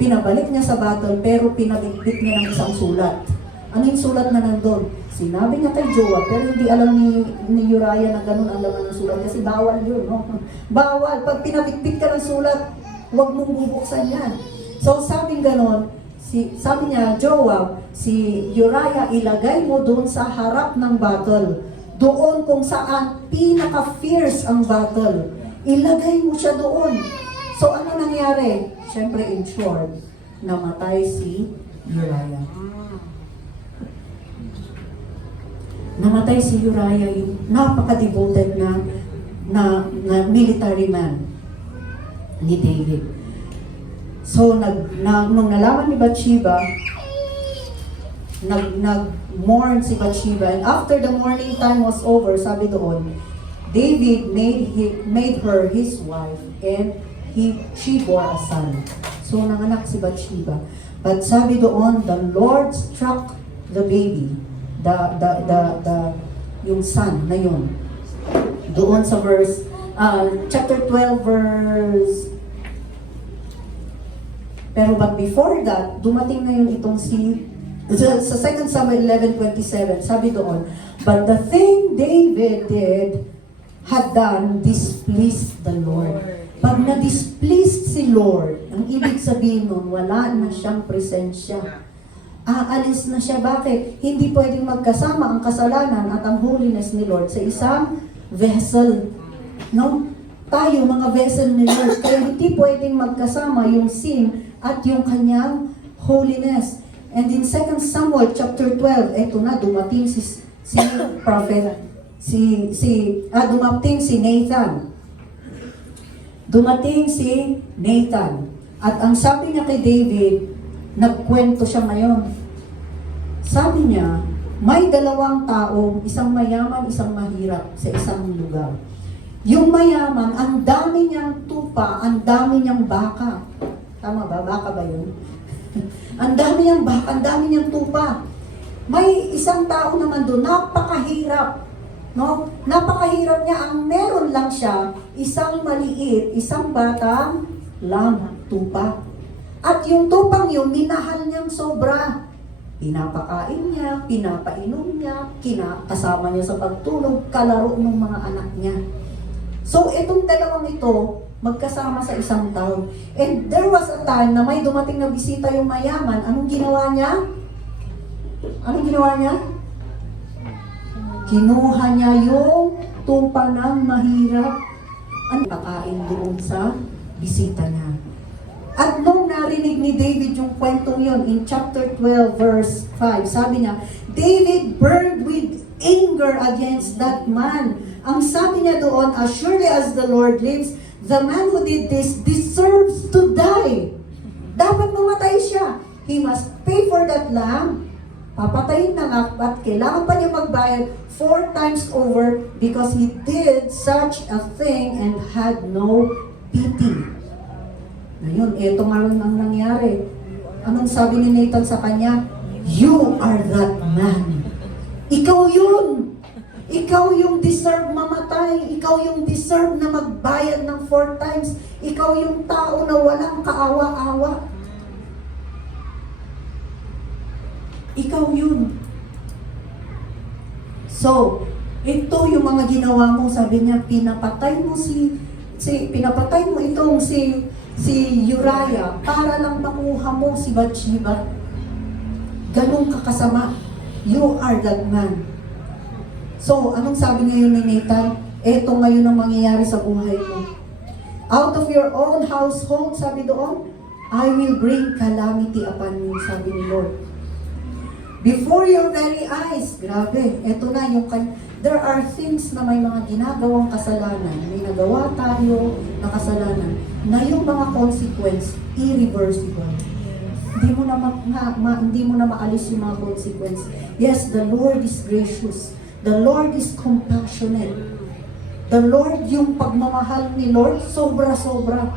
pinabalik niya sa battle, pero pinabigbit niya ng isang sulat. Ano yung sulat na nandun? Sinabi niya kay Joab, pero hindi alam ni Uriah na ganun ang laman ng sulat. Kasi bawal yun, no? Bawal. Pag pinabigbit ka ng sulat, huwag mong bubuksan yan. So, sabing ganun, sabi niya, Joab, si Uriah, ilagay mo doon sa harap ng battle. Doon kung saan pinaka-fierce ang battle. Ilagay mo siya doon. So, ano nangyari? Siyempre, in short, namatay si Uriah. Namatay si Uriah, yung napaka-devoted na military man ni David. So, nung nalaman ni Bathsheba, nag-mourn si Bathsheba. And after the mourning time was over, sabi doon, David made her his wife and she bore a son. So, nanganak si Bathsheba. But sabi doon, the Lord struck the baby, yung son na yun. Doon sa verse, chapter 12, verse. Pero but before that, dumating na yun itong sa 2 Samuel 11:27, sabi doon, but the thing David had done displeased the Lord. Pag na-displeased si Lord, ang ibig sabihin nun, wala na siyang presensya. aalis na siya. Bakit? Hindi pwedeng magkasama ang kasalanan at ang holiness ni Lord sa isang vessel. No? Tayo, mga vessel ni Lord. Kaya hindi pwedeng magkasama yung sin at yung kanyang holiness. And in 2 Samuel chapter 12, eto na, dumating si prophet, dumating si Nathan. Dumating si Nathan. At ang sabi niya kay David, nagkwento siya ngayon. Sabi niya, may dalawang tao, isang mayaman, isang mahirap sa isang lugar. Yung mayaman, ang dami niyang tupa, ang dami niyang baka. Tama ba? Baka ba yun? Ang dami niyang baka, ang dami niyang tupa. May isang tao naman doon, napakahirap. No? Napakahirap niya. Ang meron lang siya, isang maliit, isang batang tupa. At yung tupang yun, minahal niyang sobra. Pinapakain niya, pinapainom niya, kasama niya sa pagtulog, kalaro ng mga anak niya. So, itong dalawang ito, magkasama sa isang taon. And there was a time na may dumating na bisita yung mayaman. Anong ginawa niya? Anong ginawa niya? Kinuha niya yung tupa ng mahirap. Ang pakain doon sa bisita niya. At nung narinig ni David yung kwentong yun, in chapter 12, verse 5, sabi niya, David burned with anger against that man. Ang sabi niya doon, as surely as the Lord lives, the man who did this deserves to die. Dapat mamatay siya. He must pay for that lamb. Papatayin na nga, at kailangan pa niya magbayad 4 times over because he did such a thing and had no pity. Ngayon, eto nga lang ang nangyari. Anong sabi ni Nathan sa kanya? You are that man. Ikaw yun. Ikaw yung deserve mamatay. Ikaw yung deserve na magbayad ng 4 times. Ikaw yung tao na walang kaawa-awa. Ikaw yun. So, ito yung mga ginawa mo. Sabi niya, pinapatay mo pinapatay mo itong si Uriah para lang makuha mo si Bathsheba. Ganong kakasama. You are that man. So, anong sabi ngayon ni Nathan? Eto ngayon ang mangyayari sa buhay mo. Out of your own household, sabi doon, I will bring calamity upon you, sabi ni Lord. Before your very eyes, grabe, eto na yung there are things na may mga ginagawang kasalanan, may nagawa tayo na kasalanan, na yung mga consequence, irreversible. Hindi mo na maalis yung mga consequence. Yes, the Lord is gracious. The Lord is compassionate. The Lord, yung pagmamahal ni Lord, sobra-sobra.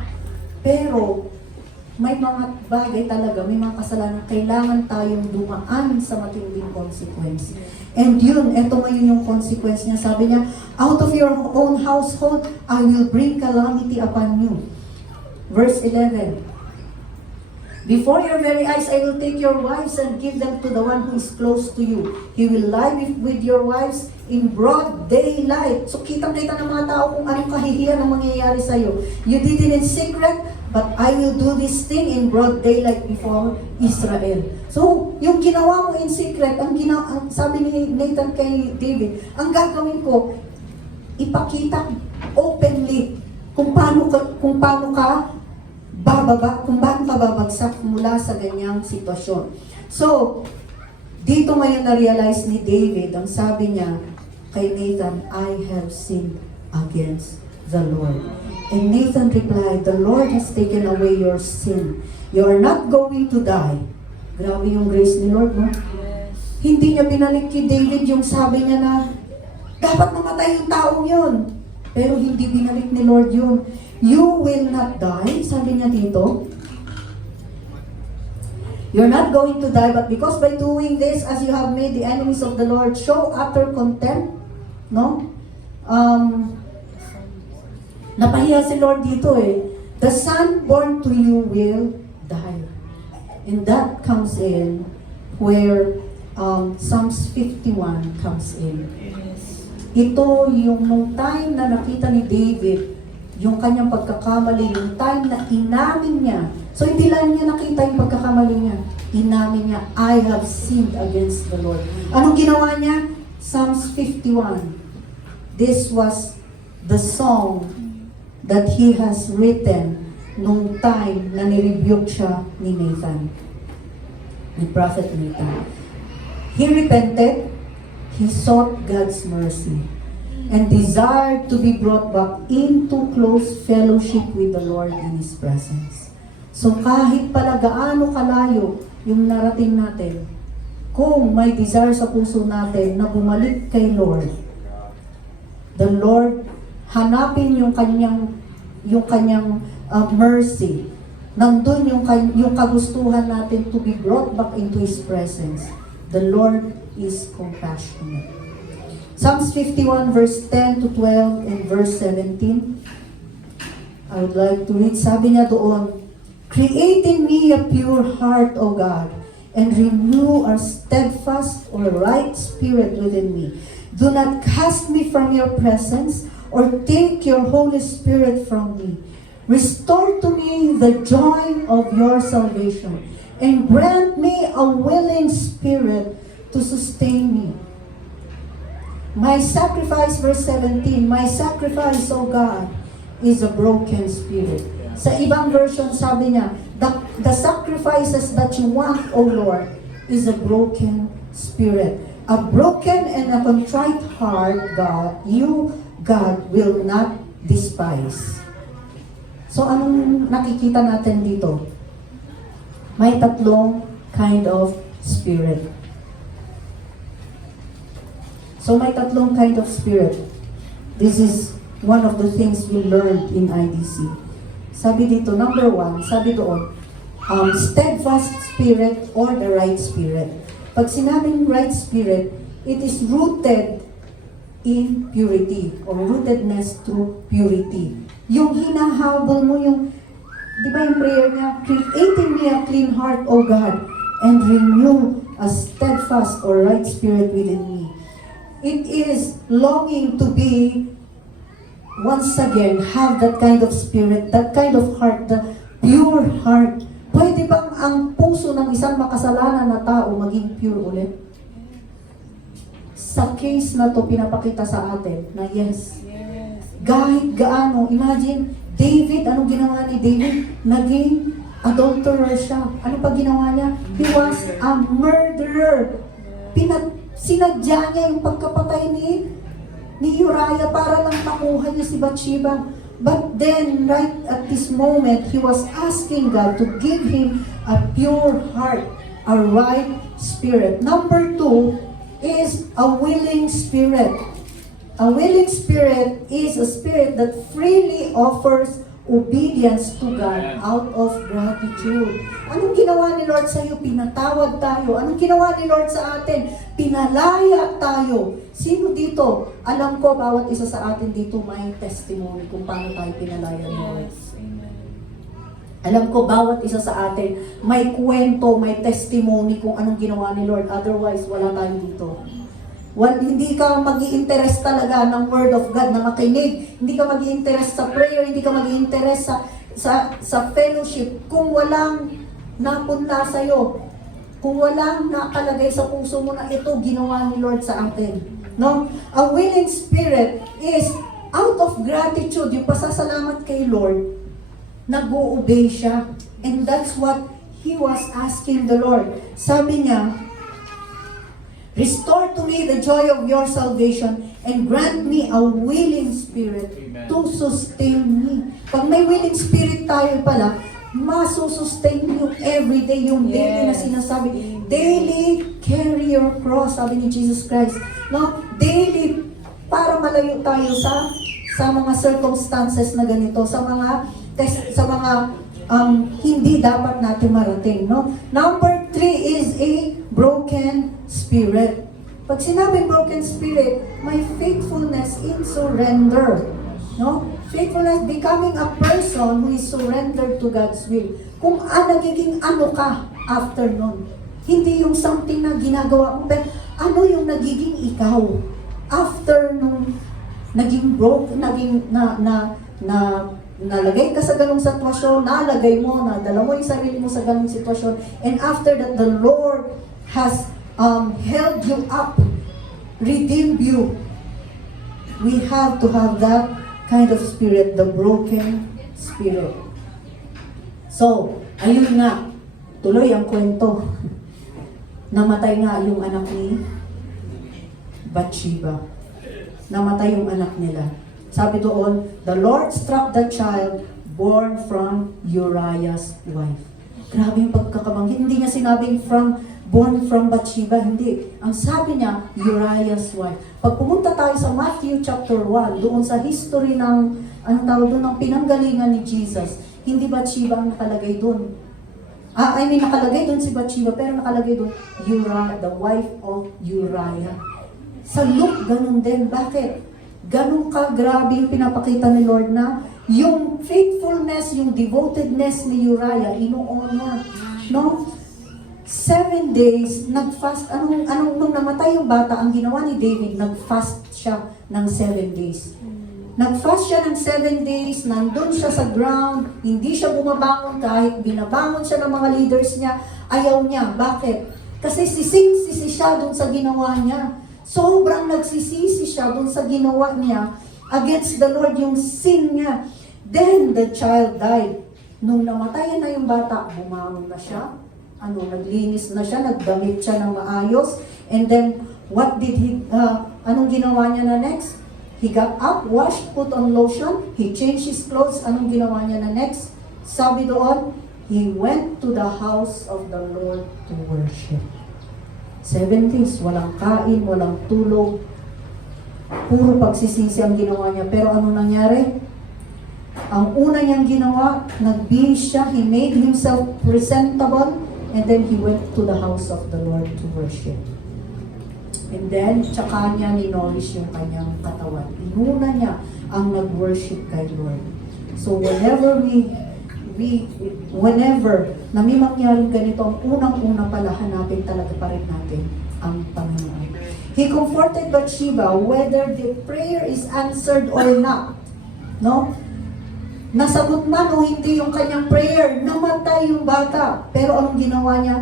Pero, may mga bagay talaga, may mga kasalanan, kailangan tayong dumaan sa matinding consequence. And yun, eto ngayon yung consequence niya. Sabi niya, out of your own household, I will bring calamity upon you. Verse 11. Before your very eyes, I will take your wives and give them to the one who is close to you. He will lie with your wives in broad daylight. So kitang-kita ng mga tao kung anong kahihiyan ang mangyayari sa'yo. You did it in secret, but I will do this thing in broad daylight before Israel. So, yung ginawa mo in secret, ang sabi ni Nathan kay David, ang gagawin ko, ipakita openly kung paano ka bababa, kung bakit ka babagsak mula sa ganyang sitwasyon. So, dito ngayon na-realize ni David, ang sabi niya kay Nathan, I have sinned against the Lord. And Nathan replied, the Lord has taken away your sin. You are not going to die. Grabe yung grace ni Lord, no? Yes. Hindi niya binalik kay David yung sabi niya na dapat mamatay yung taong yun. Pero hindi binalik ni Lord yun. You will not die, sabi niya dito. You're not going to die, but because by doing this, as you have made the enemies of the Lord show utter contempt, no? Napahiya si Lord dito eh. The son born to you will die. And that comes in where Psalms 51 comes in. Yes. Ito yung nung time na nakita ni David yung kanyang pagkakamali, yung time na inamin niya. So hindi lang niya nakita yung pagkakamali niya. Inamin niya, I have sinned against the Lord. Anong ginawa niya? Psalms 51. This was the song that he has written nung time na nirebuke siya ni Nathan, ni Prophet Nathan. He repented, he sought God's mercy, and desired to be brought back into close fellowship with the Lord in His presence. So kahit pala gaano kalayo yung narating natin, kung may desire sa puso natin na bumalik kay Lord, the Lord, hanapin yung kanyang mercy. Nandun yung kagustuhan natin to be brought back into His presence. The Lord is compassionate. Psalms 51 verse 10 to 12 and verse 17. I would like to read. Sabi niya doon, create in me a pure heart, O God, and renew a steadfast or right spirit within me. Do not cast me from your presence or take your Holy Spirit from me. Restore to me the joy of your salvation and grant me a willing spirit to sustain me. My sacrifice, verse 17, my sacrifice, O God, is a broken spirit. Sa ibang version, sabi niya, the sacrifices that you want, O Lord, is a broken spirit. A broken and a contrite heart, God, you, God, will not despise. So, anong nakikita natin dito? May tatlong kind of spirit. So, may tatlong kind of spirit. This is one of the things we learned in IDC. Sabi dito, number one, sabi doon, steadfast spirit or the right spirit. Pag sinabing right spirit, it is rooted in purity or rootedness through purity. Yung hinahabol mo yung, di ba yung prayer niya, creating me a clean heart, O God, and renew a steadfast or right spirit within me. It is longing to be, once again, have that kind of spirit, that kind of heart, the pure heart. Pwede bang ang puso ng isang makasalanan na tao maging pure ulit? Sa case na to pinapakita sa atin na yes, kahit gaano, imagine, David, anong ginawa ni David? Naging adulterer siya. Ano pa ginawa niya? He was a murderer. Sinadya niya yung pagkapatay ni Uriah para lang makuha niya si Bathsheba. But then, right at this moment, he was asking God to give him a pure heart, a right spirit. Number two is a willing spirit. A willing spirit is a spirit that freely offers obedience to God out of gratitude. Anong ginawa ni Lord sa iyo? Pinatawad tayo. Anong ginawa ni Lord sa atin? Pinalaya tayo. Sino dito? Alam ko, bawat isa sa atin dito may testimony kung paano tayo pinalaya ni Lord. Alam ko, bawat isa sa atin may kwento, may testimony kung anong ginawa ni Lord. Otherwise, wala tayo dito. Hindi ka mag-i-interest talaga ng Word of God na makinig. Hindi ka mag-i-interest sa prayer, hindi ka mag-i-interest sa fellowship kung walang napunta sa'yo. Kung walang nakalagay sa puso mo na ito ginawa ni Lord sa atin. No? A willing spirit is out of gratitude, yung pasasalamat kay Lord, nag-o-obey siya. And that's what he was asking the Lord. Sabi niya, restore to me the joy of your salvation and grant me a willing spirit to sustain me. Pag may willing spirit tayo pala, masusustain yung everyday, yung daily na sinasabi. Daily, carry your cross, sabi ni Jesus Christ. No? Daily, para malayo tayo sa mga circumstances na ganito, sa mga hindi dapat natin marating. No? Number 3 is a broken spirit. Pag sinabing broken spirit, may faithfulness in surrender. No? Faithfulness, becoming a person who is surrendered to God's will. Kung nagiging ano ka after nun. Hindi yung something na ginagawa mo, pero ano yung nagiging ikaw after nung naging broke, na nalagay ka sa ganung sitwasyon, nalagay mo, nadala mo yung sarili mo sa ganung sitwasyon, and after that, the Lord has held you up, redeemed you. We have to have that kind of spirit, the broken spirit. So, ayun nga, tuloy ang kwento. Namatay nga yung anak ni Bathsheba. Namatay yung anak nila. Sabi doon, the Lord struck the child born from Uriah's wife. Grabe yung pagkakamanggi. Hindi niya sinabing born from Bathsheba. Hindi. Ang sabi niya, Uriah's wife. Pag pumunta tayo sa Matthew chapter 1, doon sa history ng, anong tawag doon, ng pinanggalingan ni Jesus, hindi Bathsheba ang nakalagay doon. Nakalagay doon si Bathsheba, pero nakalagay doon, Uriah, the wife of Uriah. Sa Luke, ganun din. Bakit? Ganun ka grabe yung pinapakita ni Lord na yung faithfulness, yung devotedness ni Uriah, inuuna. No? 7 days, nag-fast. Nung namatay yung bata, ang ginawa ni David, nag-fast siya ng 7 days. Nag-fast siya ng 7 days, nandun siya sa ground, hindi siya bumabangon kahit binabangon siya ng mga leaders niya, ayaw niya. Bakit? Kasi sising-sisi siya dun sa ginawa niya. Sobrang nagsisisi siya dun sa ginawa niya against the Lord, yung sin niya. Then the child died. Nung namatayan na yung bata, bumangon na siya. Naglinis na siya, nagdamit siya ng maayos. And then, anong ginawa niya na next? He got up, washed, put on lotion, he changed his clothes. Anong ginawa niya na next? Sabi doon, he went to the house of the Lord to worship. 7 days, walang kain, walang tulog. Puro pagsisisi ang ginawa niya. Pero ano nangyari? Ang una niyang ginawa, nagbihis siya, he made himself presentable, and then he went to the house of the Lord to worship. And then, tsaka niya ninourish yung kanyang katawan. Inuna niya ang nag-worship kay Lord. So whenever whenever na may mangyaring ganito, ang unang-una pala, hanapin talaga pa rin natin ang Panginoon. He comforted Bathsheba whether the prayer is answered or not. No? Nasagot man o hindi yung kanyang prayer, namatay yung bata. Pero anong ginawa niya?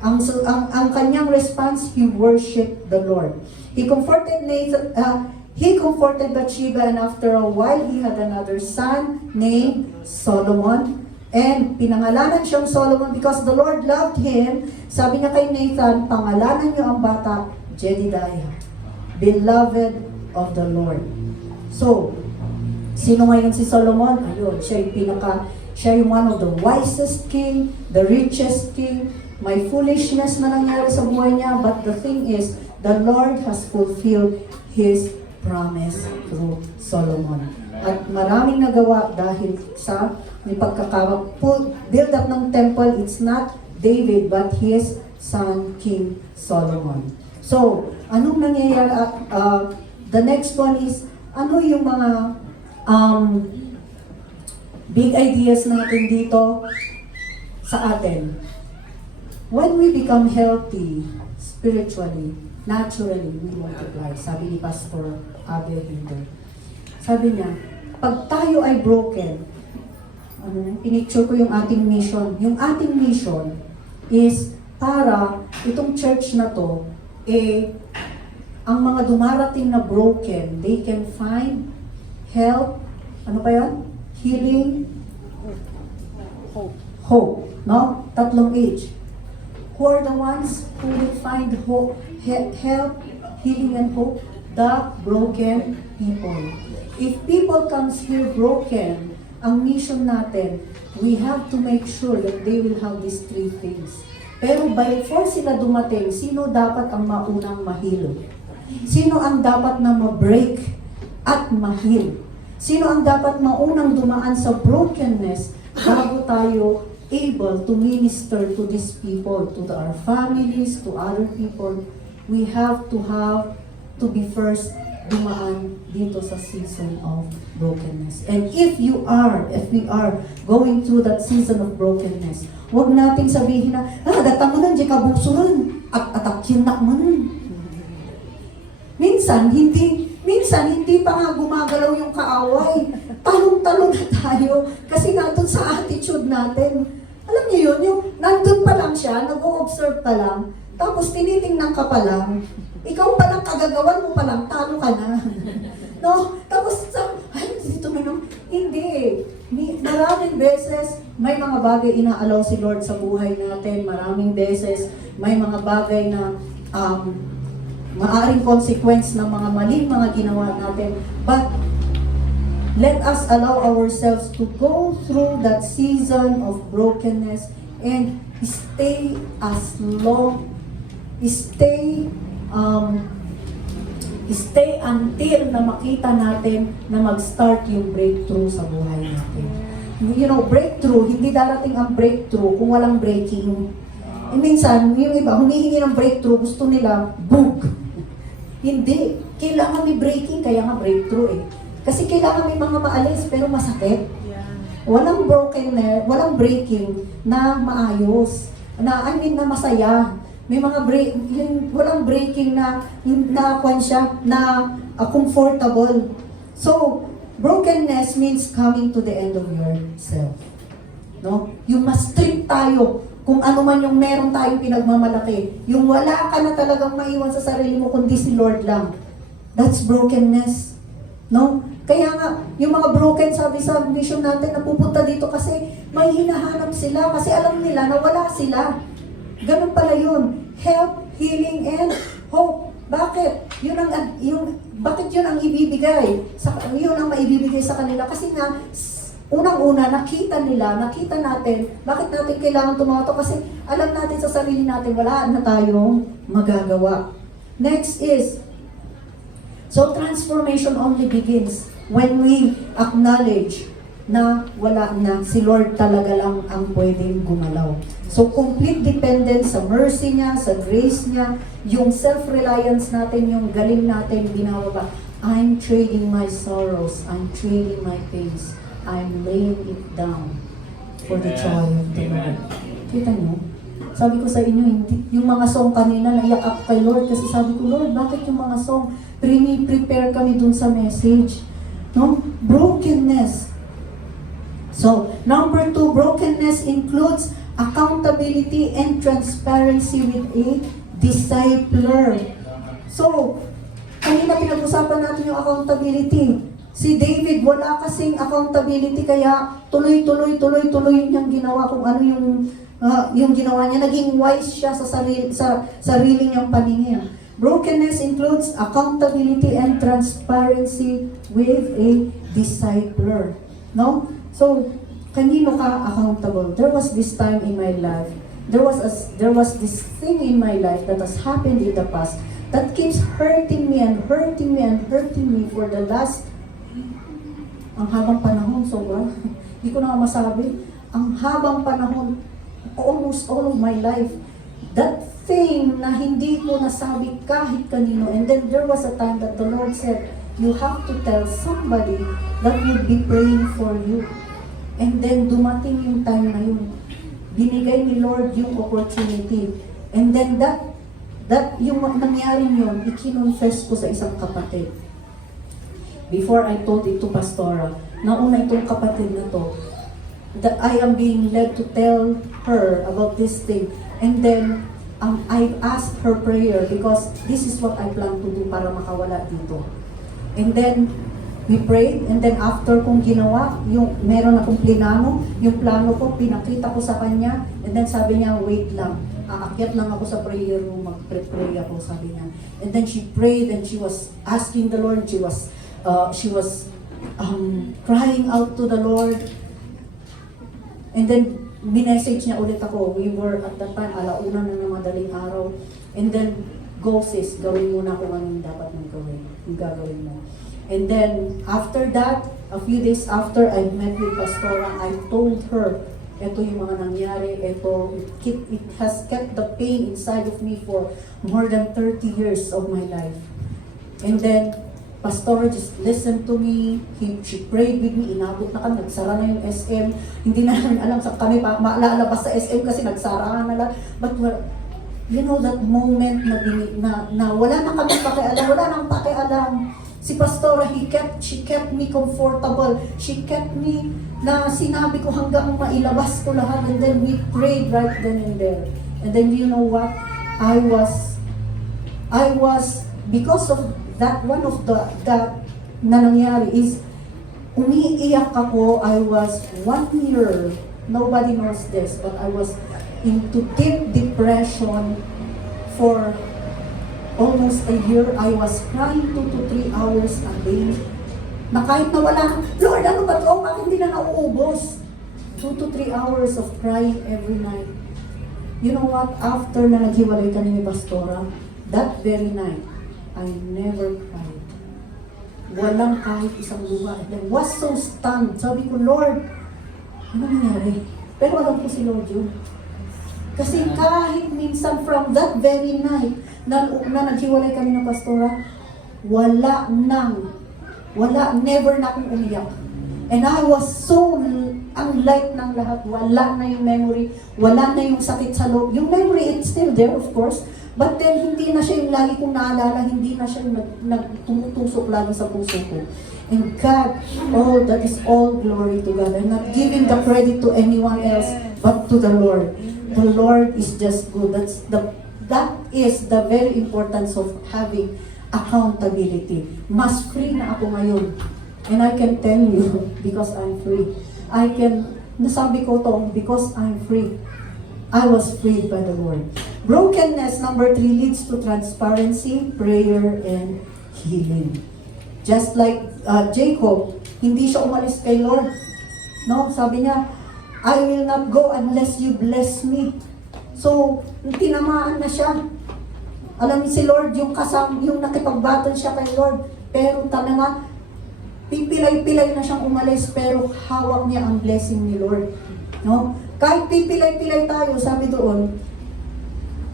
Ang kanyang response, he worshiped the Lord. He comforted Bathsheba, and after a while, he had another son named Solomon. And pinangalanan siyang Solomon because the Lord loved him. Sabi niya kay Nathan, pangalanan niyo ang bata, Jedidiah, beloved of the Lord. So, sino ngayon si Solomon? Ayun, siya yung one of the wisest king, the richest king. May foolishness na nangyari sa buhay niya, but the thing is, the Lord has fulfilled His promise through Solomon. At maraming nagawa dahil sa build up ng temple. It's not David, but his son, King Solomon. So, anong nangyayari? The next one is, ano yung mga big ideas natin dito sa atin? When we become healthy, spiritually, naturally, we multiply. Sabi ni Pastor Abel Binder. Sabi niya, pag tayo ay broken, pinicture ko yung ating mission. Yung ating mission is para itong church na to, ang mga dumarating na broken, they can find help, ano pa yan? Healing, hope. No? 3 H. Who are the ones who will find hope, help, healing, and hope? The broken people. If people comes here broken, ang mission natin, we have to make sure that they will have these 3 things. Pero before sila dumating, sino dapat ang maunang mahilo? Sino ang dapat na ma-break at ma-heal? Sino ang dapat maunang dumaan sa brokenness bago tayo able to minister to these people, to our families, to other people? We have to be first dumaan dito sa season of brokenness. And if we are going through that season of brokenness, huwag nating sabihin na, datang mo nun, di ka busuran, at atakyin na mo nun. Minsan, hindi pa nga gumagalaw yung kaaway. talong-talong na tayo. Kasi nga dun sa attitude natin. Alam niyo yun, yung nandun pa lang siya, nag-o-observe pa lang, tapos tinitingnan ka pa lang, ikaw pa lang, kagagawan mo pa lang, talo ka na. No? Tapos, ay, dito na naman. Hindi. Maraming beses, may mga bagay inaalaw si Lord sa buhay natin. Maraming beses, may mga bagay na maaaring consequence ng mga maling mga ginawa natin. But, let us allow ourselves to go through that season of brokenness and stay until na makita natin na mag-start yung breakthrough sa buhay natin. You know, breakthrough, hindi darating ang breakthrough kung walang breaking. Minsan, yung iba, humihingi ng breakthrough, gusto nila, book. Hindi. Kailangan may breaking, kaya nga breakthrough eh. Kasi kailangan may mga maalis, pero masakit. Yeah. Walang brokenness, walang breaking na maayos. Na masaya. May mga walang breaking na comfortable. So, brokenness means coming to the end of yourself. No? Yung ma-strip tayo kung ano man yung meron tayong pinagmamalaki. Yung wala ka na talagang maiwan sa sarili mo kundi si Lord lang. That's brokenness. No? Kaya nga, yung mga broken, sabi sa mission natin, napupunta dito kasi may hinahanap sila kasi alam nila na wala sila. Ganun pala yun. Help, healing, and hope. Bakit? Bakit yun ang ibibigay? Yun ang maibibigay sa kanila. Kasi nga, unang-una, nakita natin, bakit natin kailangan tumato? Kasi alam natin sa sarili natin, wala na tayong magagawa. Next is, so transformation only begins when we acknowledge na wala na, si Lord talaga lang ang pwedeng gumalaw. So complete dependence sa mercy niya, sa grace niya, yung self-reliance natin, yung galing natin, binababa. I'm trading my sorrows, I'm trading my pains, I'm laying it down for the joy of the Lord. Kita niyo? Sabi ko sa inyo, hindi, yung mga song kanina, naiyak ako kay Lord kasi sabi ko, Lord, bakit yung mga song, prepare kami dun sa message. No? Brokenness. So, number 2, brokenness includes accountability and transparency with a discipler. So, kanina pinag-usapan natin yung accountability. Si David, wala kasing accountability, kaya tuloy niyang ginawa kung ano yung ginawa niya. Naging wise siya sa sarili niyang paningin. Brokenness includes accountability and transparency with a discipler. No? So, kanino ka accountable? There was this time in my life, there was this thing in my life that has happened in the past that keeps hurting me for the last, ang habang panahon, sobra. Hindi ko na masabi. Ang habang panahon, almost all of my life, that thing na hindi ko nasabi kahit kanino. And then there was a time that the Lord said, you have to tell somebody that will be praying for you. And then dumating yung time na yun. Binigay ni Lord yung opportunity. And then yung nangyari yun, ikinonfess ko sa isang kapatid. Before I told it to Pastora, nauna itong kapatid na to, that I am being led to tell her about this thing. And then, I asked her prayer because this is what I plan to do para makawala dito. And then, we prayed, and then after kong ginawa, yung meron akong plinano, yung plano ko, pinakita ko sa kanya, and then sabi niya, wait lang, aakyat lang ako sa prayer room, mag-pray ako, sabi niya. And then she prayed, and she was asking the Lord, she was crying out to the Lord. And then, minessage niya ulit ako. We were at that time, 1:00 na ng madaling araw. And then, go sis, gawin mo na kung anong dapat mong gawin. Yung gagawin mo. And then, after that, a few days after, I met with Pastora. I told her, ito yung mga nangyari, it has kept the pain inside of me for more than 30 years of my life. And then, Pastor just listened to me, she prayed with me, inabot na kami, nagsara na yung SM, hindi na namin alam sa kami maalalabas sa SM kasi nagsara na lang. But you know that moment na wala na kami pakialam, wala nang pakialam. Si Pastora, she kept me comfortable. She kept me na sinabi ko hanggang mailabas ko lahat. And then we prayed right then and there. And then you know what? I was, because of that, one of that na nangyari is, umiiyak ako. I was 1 year, nobody knows this, but I was into deep depression for almost a year. I was crying 2 to 3 hours a day. Na kahit nawala, Lord, ano ba to? Bakit hindi na nauubos? 2 to 3 hours of crying every night. You know what? After na naghiwalay kami ni Pastora, that very night, I never cried. Walang kahit isang luha. I was so stunned. Sabi ko, Lord, ano nangyari? Pero alam ko si Lord yun. Kasi kahit minsan from that very night, na naghiwalay kami ng Pastora, never na akong umiyak. And I was so, ang light ng lahat, wala na yung memory, wala na yung sakit sa loob. Yung memory, it's still there, of course, but then hindi na siya yung lagi kong naalala, hindi na siya yung nagtumutusok lagi sa puso ko. And God, that is all glory to God. I'm not giving the credit to anyone else, but to the Lord. The Lord is just good. That is the very importance of having accountability. Mas free na ako ngayon. And I can tell you, because I'm free. Nasabi ko to, because I'm free. I was freed by the Lord. Brokenness, number 3, leads to transparency, prayer, and healing. Just like Jacob, hindi siya umalis kay Lord. No, sabi niya, I will not go unless you bless me. So, tinamaan na siya. Alam niyo si Lord, yung nakipagbattle siya kay Lord. Pero talaga, pipilay-pilay na siyang umalis, pero hawak niya ang blessing ni Lord. No? Kahit pipilay-pilay tayo, sabi doon,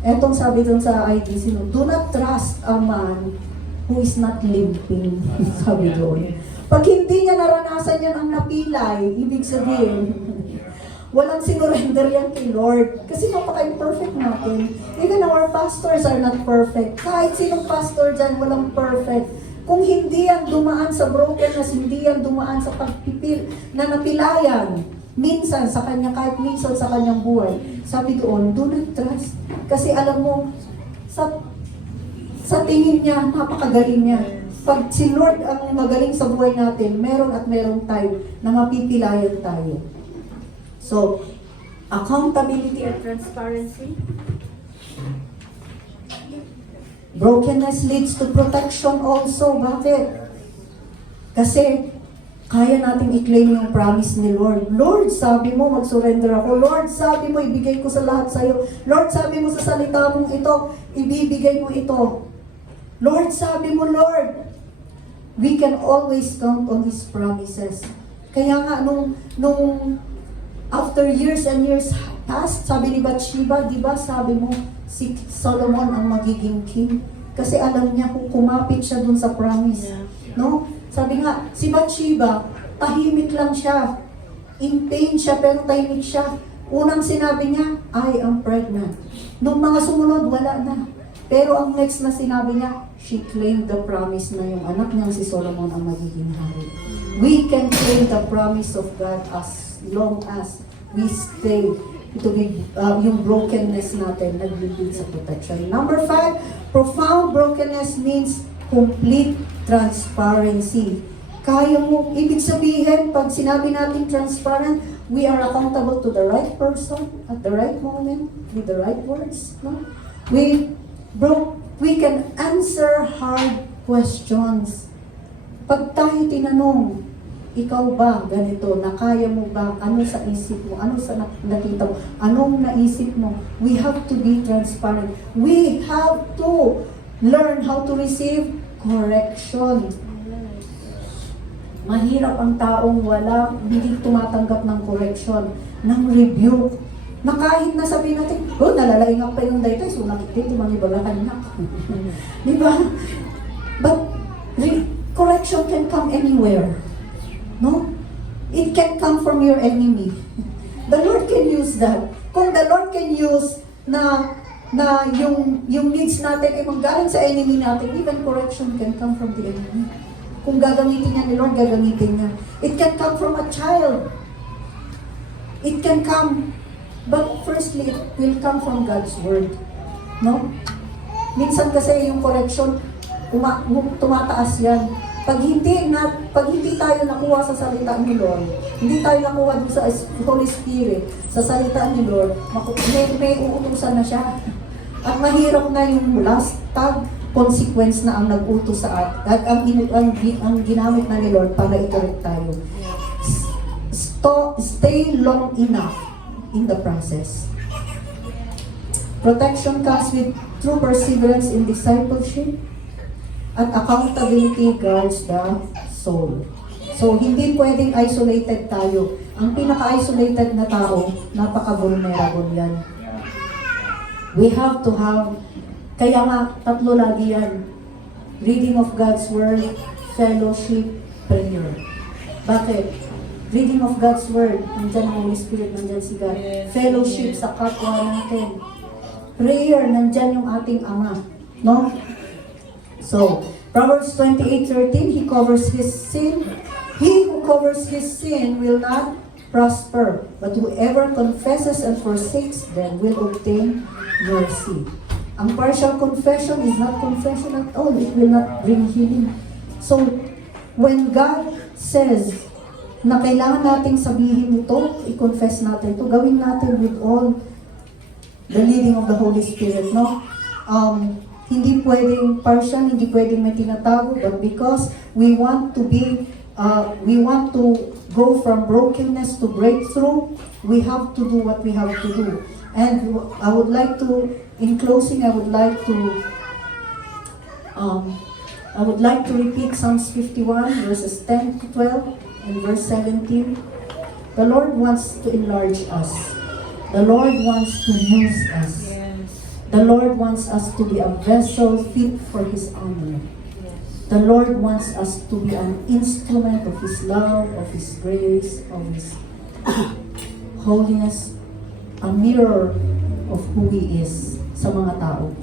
etong sabi doon sa IDC, no, do not trust a man who is not limping. Sabi doon. Pag hindi niya naranasan yan ang napilay, ibig sabihin, walang sinurrender yan kay Lord. Kasi napaka-imperfect natin. Even our pastors are not perfect. Kahit sinong pastor dyan, walang perfect. Kung hindi yan dumaan sa brokenness, hindi yan dumaan sa pagpipil na napilayan, minsan sa kanya, kahit minsan sa kanyang buhay, sabi doon, do not trust. Kasi alam mo, sa tingin niya, napakagaling niya. Pag si Lord ang magaling sa buhay natin, meron at meron tayo na mapipilayan tayo. So, accountability and transparency. Brokenness leads to protection also. Bakit? Kasi, kaya nating i-claim yung promise ni Lord. Lord, sabi mo, mag-surrender ako. Lord, sabi mo, ibigay ko sa lahat sa'yo. Lord, sabi mo sa salita mong ito, ibibigay mo ito. Lord, sabi mo, Lord, we can always count on His promises. Kaya nga, nung after years and years passed, sabi ni Bathsheba, di ba, sabi mo, si Solomon ang magiging king. Kasi alam niya kung kumapit siya dun sa promise. No? Sabi nga, si Bathsheba, tahimik lang siya. In pain siya, pero tahimik siya. Unang sinabi niya, I am pregnant. Nung mga sumunod, wala na. Pero ang next na sinabi niya, she claimed the promise na yung anak niyang si Solomon ang magiging hari. We can claim the promise of God as long as we stay to be, yung brokenness natin nagbibig sa protection. Number 5, profound brokenness means complete transparency. Kaya mo, ibig sabihin, pag sinabi natin transparent, we are accountable to the right person at the right moment with the right words. No? We can answer hard questions. Pag tayo tinanong, ikaw ba ganito, na kaya mo ba, ano sa isip mo, ano sa nakita mo, anong naisip mo, we have to be transparent. We have to learn how to receive correction. Mahirap ang taong hindi tumatanggap ng correction, ng rebuke, na kahit nasabihin natin, nalalaingat pa yung daytay, so nakikita, manibagahan na. Diba? But correction can come anywhere. No? It can come from your enemy. The Lord can use that. Kung the Lord can use na yung needs natin ay manggaling sa enemy natin, even correction can come from the enemy. Kung gagamitin niya ni Lord, gagamitin niya. It can come from a child. It can come, but firstly, it will come from God's Word. No? Minsan kasi yung correction, tumataas yan. Pag hindi tayo nakuha sa salita ni Lord, hindi tayo nakuha dun sa Holy Spirit, sa salita ni Lord, may uutusan na siya. At mahirap na yung last tag, consequence na ang nag-utos sa atin, at ang ginamit na ni Lord para i-correct tayo. Stay long enough in the process. Protection comes with true perseverance in discipleship, at accountability guards the soul. So, hindi pwedeng isolated tayo. Ang pinaka-isolated na tao, napaka-vulnerable yan. We have to have, kaya nga, tatlo lagi yan. Reading of God's Word, fellowship, prayer. Bakit? Reading of God's Word, nandyan ang Holy Spirit, nandyan si God. Yes. Fellowship Yes. sa kapwa natin. Prayer, nandyan yung ating Ama. No? So, Proverbs 28:13, he covers his sin. He who covers his sin will not prosper, but whoever confesses and forsakes them will obtain mercy. Ang partial confession is not confession at all. It will not bring healing. So, when God says na kailangan nating sabihin ito, i-confess natin ito, gawin natin with all the leading of the Holy Spirit, no? Hindi pwedeng partial, hindi pwedeng may tinatago, but because we want to go from brokenness to breakthrough, we have to do what we have to do. And I would like to, in closing, I would like to repeat Psalms 51, verses 10 to 12, and verse 17. The Lord wants to enlarge us. The Lord wants to use us. Yes. The Lord wants us to be a vessel fit for His honor. Yes. The Lord wants us to be an instrument of His love, of His grace, of His holiness, a mirror of who He is sa mga tao.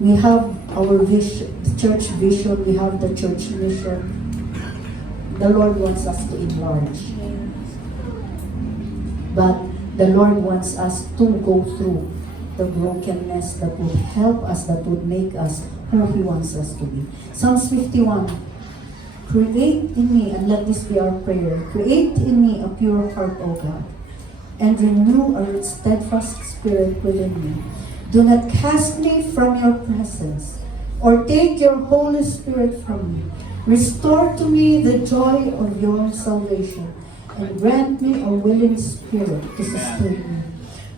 We have our vision, church vision, we have the church mission. The Lord wants us to enlarge. But the Lord wants us to go through the brokenness that would help us, that would make us who He wants us to be. Psalms 51, create in me, and let this be our prayer, create in me a pure heart, O God, and renew a steadfast spirit within me. Do not cast me from your presence, or take your Holy Spirit from me. Restore to me the joy of your salvation, and grant me a willing spirit to sustain me.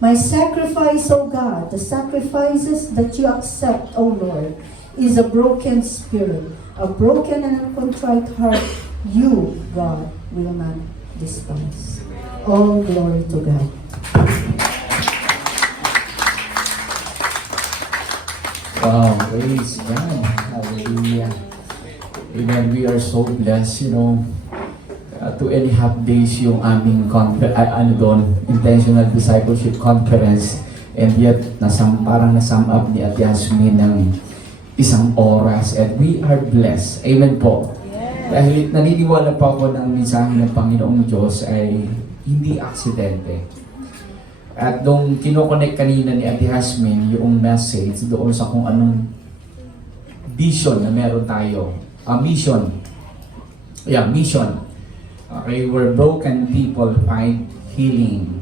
My sacrifice, O God, the sacrifices that you accept, O Lord, is a broken spirit, a broken and a contrite heart. You, God, will not despise. All glory to God. Wow, praise God. Hallelujah. Amen. We are so blessed, to any half days yung aming intentional discipleship conference, and yet parang nasum up ni Ate Yasmin ng isang oras, and we are blessed. Amen po. Yes. Dahil naniniwala pa ako ng mensahe ng Panginoong Diyos ay hindi aksidente. At nung kinokonek kanina ni Ate Yasmin yung message doon sa kung anong vision na meron tayo, mission. Okay, where broken people find healing,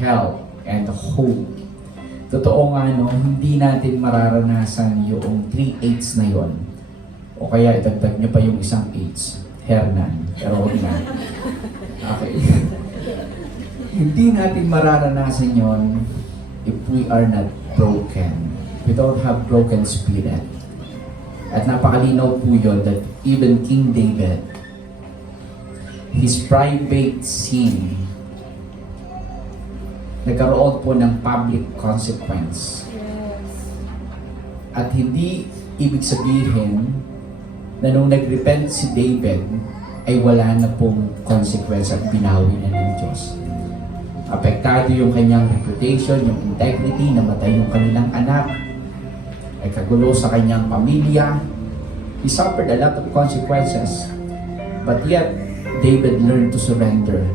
help, and hope. Totoo nga, hindi natin mararanasan yung 3 H's na yon. O kaya idagdag nyo pa yung isang H, Hernan. Pero huwag na. Okay. Hindi natin mararanasan yon if we are not broken. We don't have broken spirit. At napakalinaw po yun that even King David, his private sin, nagkaroon po ng public consequence. Yes. At hindi ibig sabihin na nung nag-repent si David, ay wala na pong consequence at binawi na ng Diyos. Apektado yung kanyang reputation, yung integrity, namatay yung kanilang anak, ay kagulo sa kanyang pamilya, He suffered a lot of consequences. But yet, David learned to surrender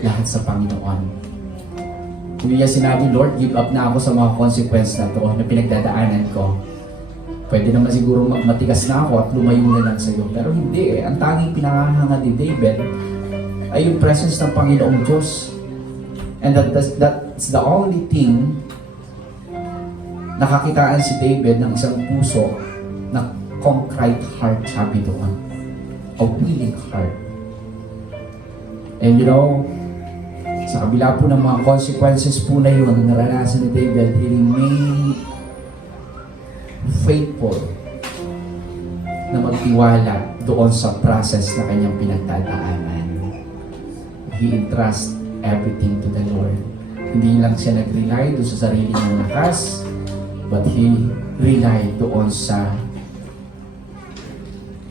lahat sa Panginoon. Hindi niya sinabi, Lord, give up na ako sa mga consequence na to na pinagdadaanan ko. Pwede naman siguro matigas na ako at lumayo na lang sa iyo. Pero hindi eh. Ang tanging pinangahanga ni David ay yung presence ng Panginoong Diyos. And that's the only thing nakakitaan si David ng isang puso na contrite heart, sabi doon. A willing heart. And you know, sa kabila po ng mga consequences po na yun na naranasan ni David, he remained faithful na magtiwala doon sa process na kanyang pinagdadaanan. He entrust everything to the Lord. Hindi lang siya nag-rely doon sa sarili niyang lakas, but he relied doon sa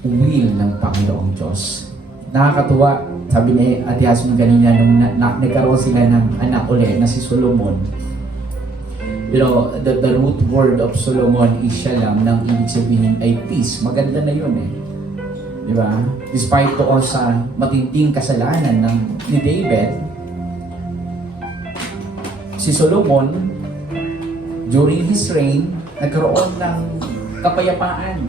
will ng Panginoong Diyos. Nakakatuwa, sabi ni Ate Yasmin kanina nung nagkaroon sila ng anak ulit na si Solomon. You know, the root word of Solomon is siya lang nang ibig sabihin ay peace. Maganda na yun eh. Di ba? Despite doon sa matinding kasalanan ni David, si Solomon, during his reign, nagkaroon ng kapayapaan.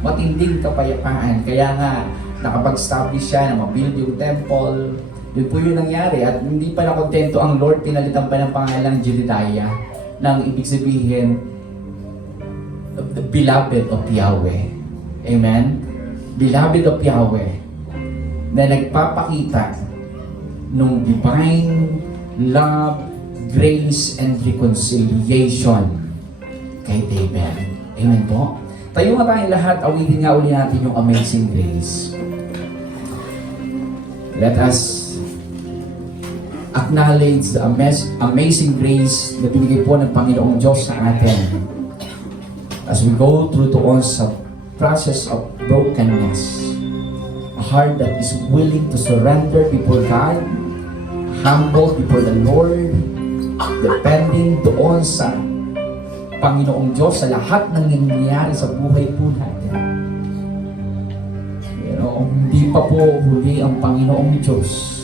Matinding kapayapaan. Kaya nga, nakapag-establish siya na mabuild yung temple. Yun po yung nangyari. At hindi pa nakontento ang Lord, pinalitan pa ng pangalang Jedediah, nang ibig sabihin, the beloved of Yahweh. Amen? Beloved of Yahweh, na nagpapakita ng divine love, grace, and reconciliation kay David. Amen po? Tayo nga tayong lahat, awitin nga uli natin yung Amazing Grace. Let us acknowledge the amazing grace na binigay po ng Panginoong Diyos sa atin as we go through doon sa process of brokenness. A heart that is willing to surrender before God, humble before the Lord, depending doon sa Panginoong Diyos sa lahat ng nangyayari sa buhay po natin. Hindi pa po huli ang Panginoong Diyos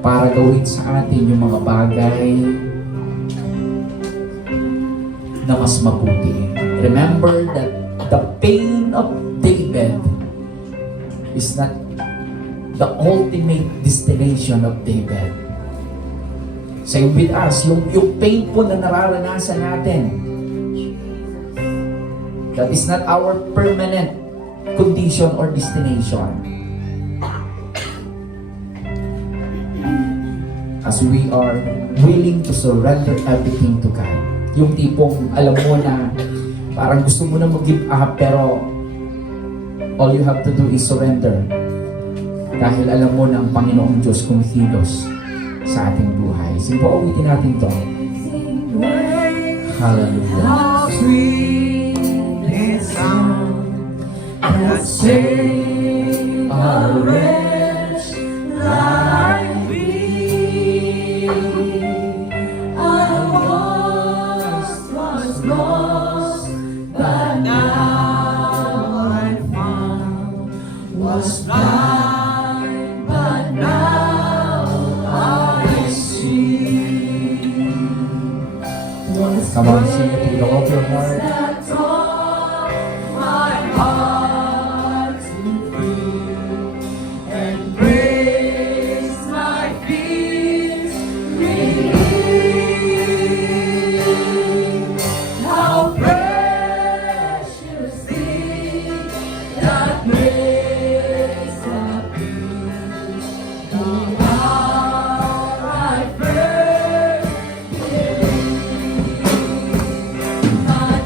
para gawin sa atin yung mga bagay na mas mabuti. Remember that the pain of David is not the ultimate destination of David. Same with us, yung pain po na nararanasan natin, that is not our permanent condition or destination. As we are willing to surrender everything to God. Yung tipong alam mo na parang gusto mo na mag-give up pero all you have to do is surrender. Dahil alam mo na ang Panginoong Diyos kumikilos sa ating buhay. Sige po, uwitin natin to. Hallelujah. How sweet the sound that saved a wretch like me. I once was lost, but now I'm found. Was blind, but now I see. Come on, sing it with all of your heart. That taught my heart to feel and raise my fears relief. How precious is that grace that peace. The hour I first believed. My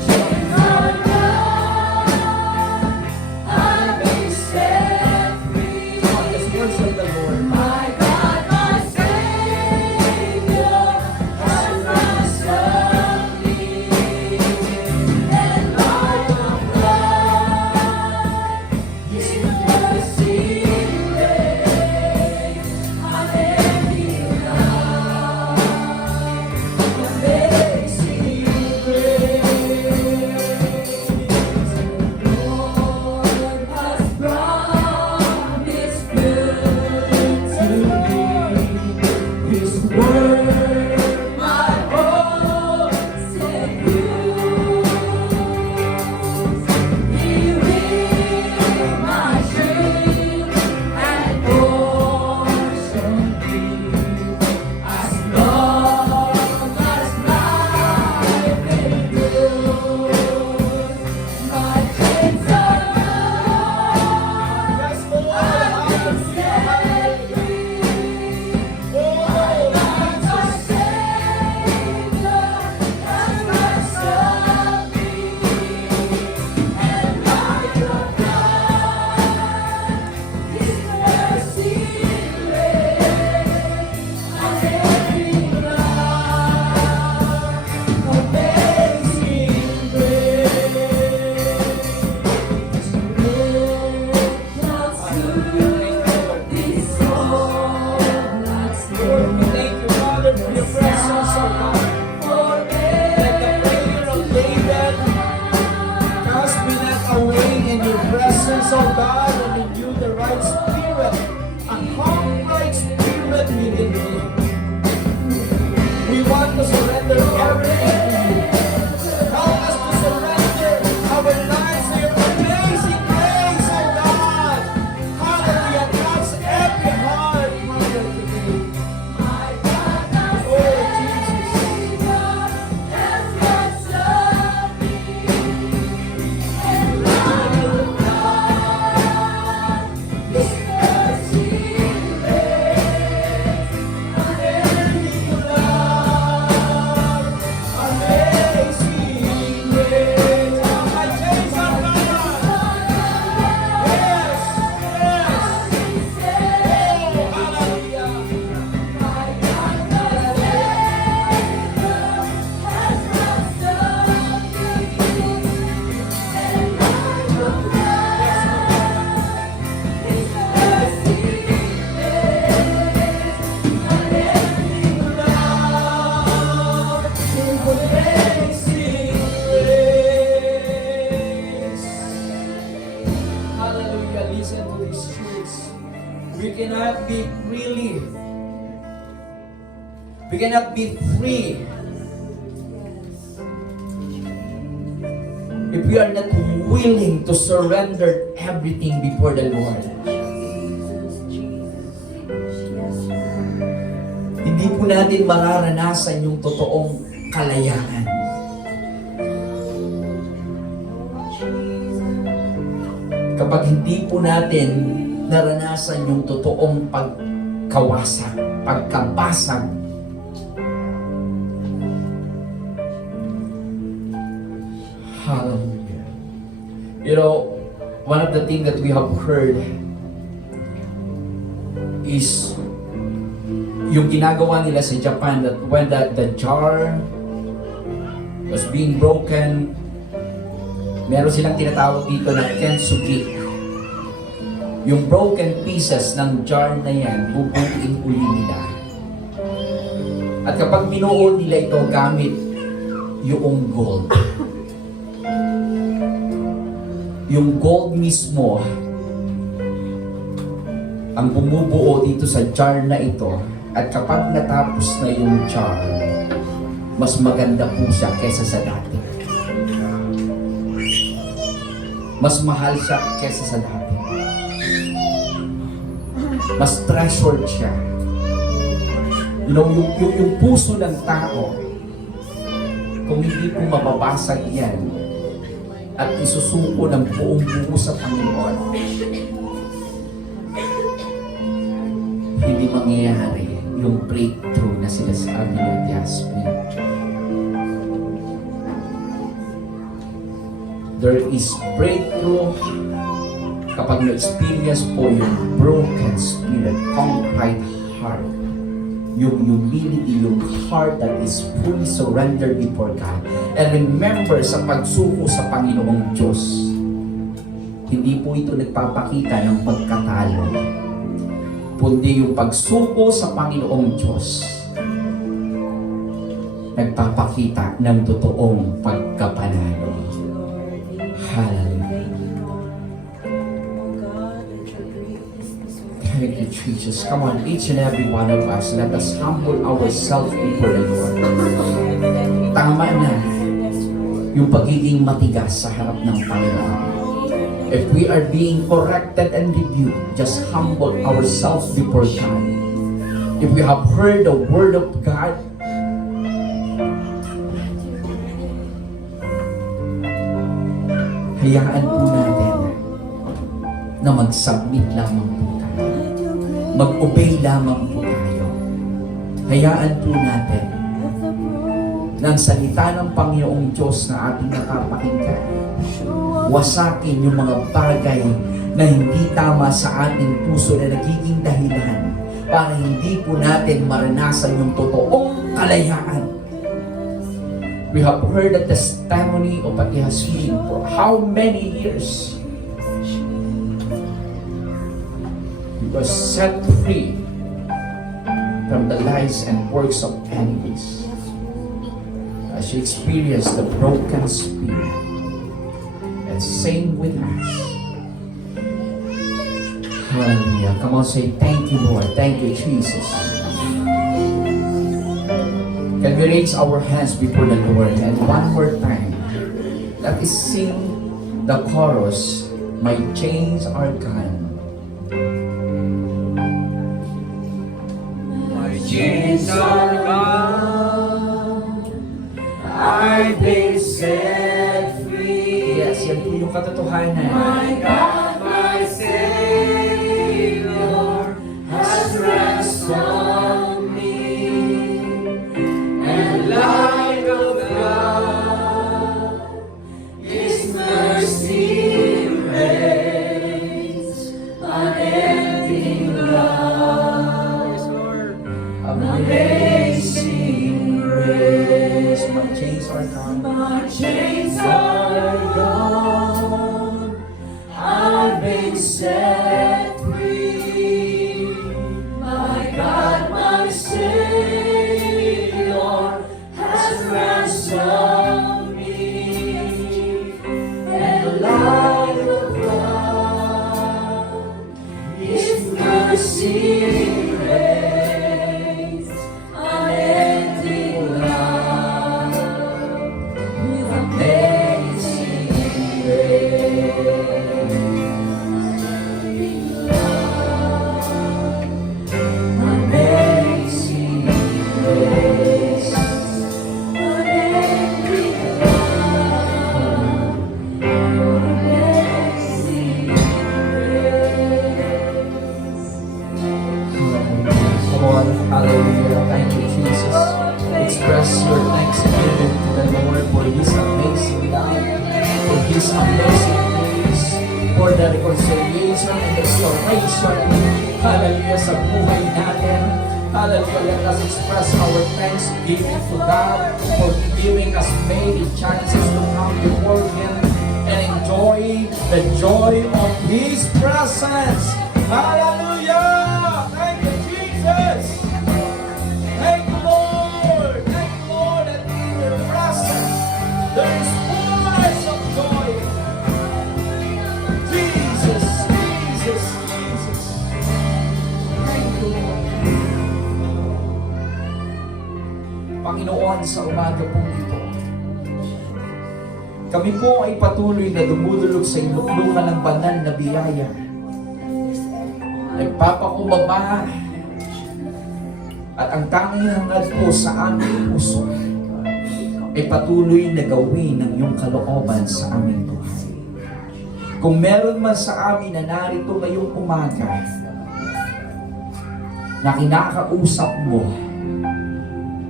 We cannot be free if we are not willing to surrender everything before the Lord. Hindi po natin mararanasan yung totoong kalayaan. Kapag hindi po natin naranasan yung totoong pagkawasak, pagkabasag, hallelujah. You know, one of the things that we have heard is yung ginagawa nila sa Japan, that when the jar was being broken, meron silang tinatawag dito na kintsugi. Yung broken pieces ng jar na yan, bubuuin uli nila. At kapag binuo nila ito gamit yung gold, yung gold mismo ang bumubuo dito sa jar na ito. At kapag natapos na yung jar, mas maganda po siya kesa sa dati. Mas mahal siya kesa sa dati. Mas treasured siya. You know, yung puso ng tao, kung hindi po mababasag yan at isusuko ng buong buo sa Panginoon, hindi mangyayari yung breakthrough na sinasabi ni Jasmine. There is breakthrough kapag na-experience po yung broken spirit, contrite heart, yung humility, yung heart that is fully surrendered before God. And remember, sa pagsuko sa Panginoong Diyos, hindi po ito nagpapakita ng pagkatalo, kundi yung pagsuko sa Panginoong Diyos, nagpapakita ng totoong pagkapanalo. Hallelujah. Thank you, Jesus. Come on, each and every one of us, let us humble ourselves before the Lord. Tama na yung pagiging matigas sa harap ng Panginoon. If we are being corrected and rebuked, just humble ourselves before God. If we have heard the Word of God, hayaan po natin na mag-submit lamang po tayo. Mag-obey lamang po tayo. Hayaan po natin na ang salita ng Panginoong Diyos na ating nakapakinggan, wasakin yung mga bagay na hindi tama sa ating puso na nagiging dahilan para hindi po natin maranasan yung totoong kalayaan. We have heard the testimony of Ate Jasmine for how many years? He was set free from the lies and works of enemies as she experienced the broken spirit. And same with us. Hallelujah. Come on, say thank you, Lord. Thank you, Jesus. Can we raise our hands before the Lord? And one more time, let us sing the chorus, My Chains Are Gone. My chains are gone, I've been set free. Yes, yan po yung katotohanan. My God, my Savior, has ransomed me, and light of God, His mercy reigns, unending love, amazing grace. My chains are gone. My chains are gone, I've been set free. My God, my Savior, has ransomed me, and the light of God, His mercy reigns, unending Hallelujah. Thank you, Jesus. Express your thanksgiving to the Lord for His amazing love, for His amazing grace, for the reconciliation and restoration. Hallelujah, sa buhay natin. Hallelujah, let us express our thanksgiving to God for giving us many chances to come before Him and enjoy the joy of His presence. Hallelujah! Thank you, Jesus! Thank you, Lord! Thank you, Lord, that in your presence there is fullness of joy. Jesus, Jesus, Jesus. Thank you, Lord. Panginoon, sa umaga pong ito, kami po ay patuloy na dumudulog sa iluklungan ng banal na biyaya. Nagpapakumbaba at ang tanging hangad po sa aming puso ay patuloy na gawin ng iyong kalooban sa aming buhay. Kung meron man sa amin na narito ngayong umaga na kinakausap mo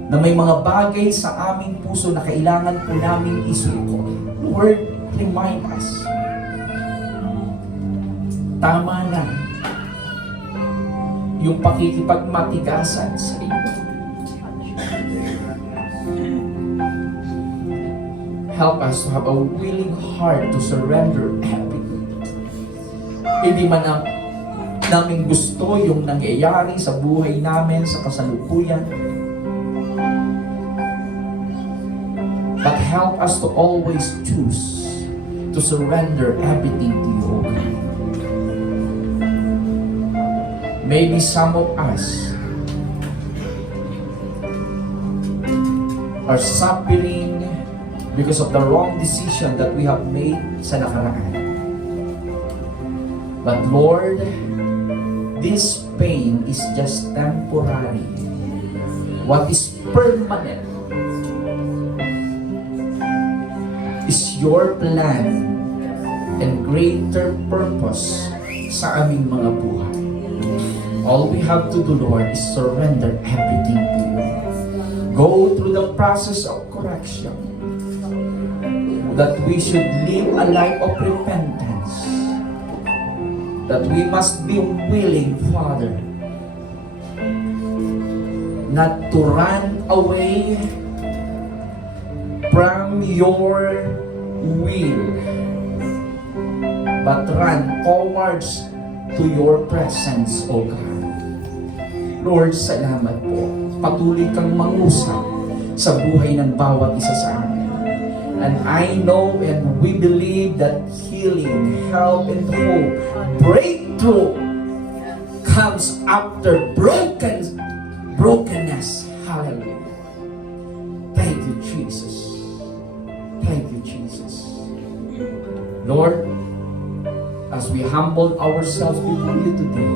na may mga bagay sa aming puso na kailangan po namin isuko, Lord, remind us. Tama na yung pakikipagmatigasan sa iyo. Help us to have a willing heart to surrender everything. Hindi man namin gusto yung nangyayari sa buhay namin sa kasalukuyan. But help us to always choose to surrender everything to you, O God. Maybe some of us are suffering because of the wrong decision that we have made sa nakaraan. But Lord, this pain is just temporary. What is permanent is your plan and greater purpose sa aming mga buhay. All we have to do, Lord, is surrender everything to you. Go through the process of correction, that we should live a life of repentance, that we must be willing, Father, not to run away from your will, but run towards to your presence, O God. Lord, salamat po. Patuloy kang mangusap sa buhay ng bawat isa sa amin. And I know and we believe that healing, help, and hope, breakthrough comes after brokenness. Hallelujah. Thank you, Jesus. Thank you, Jesus. Lord, as we humble ourselves before you today,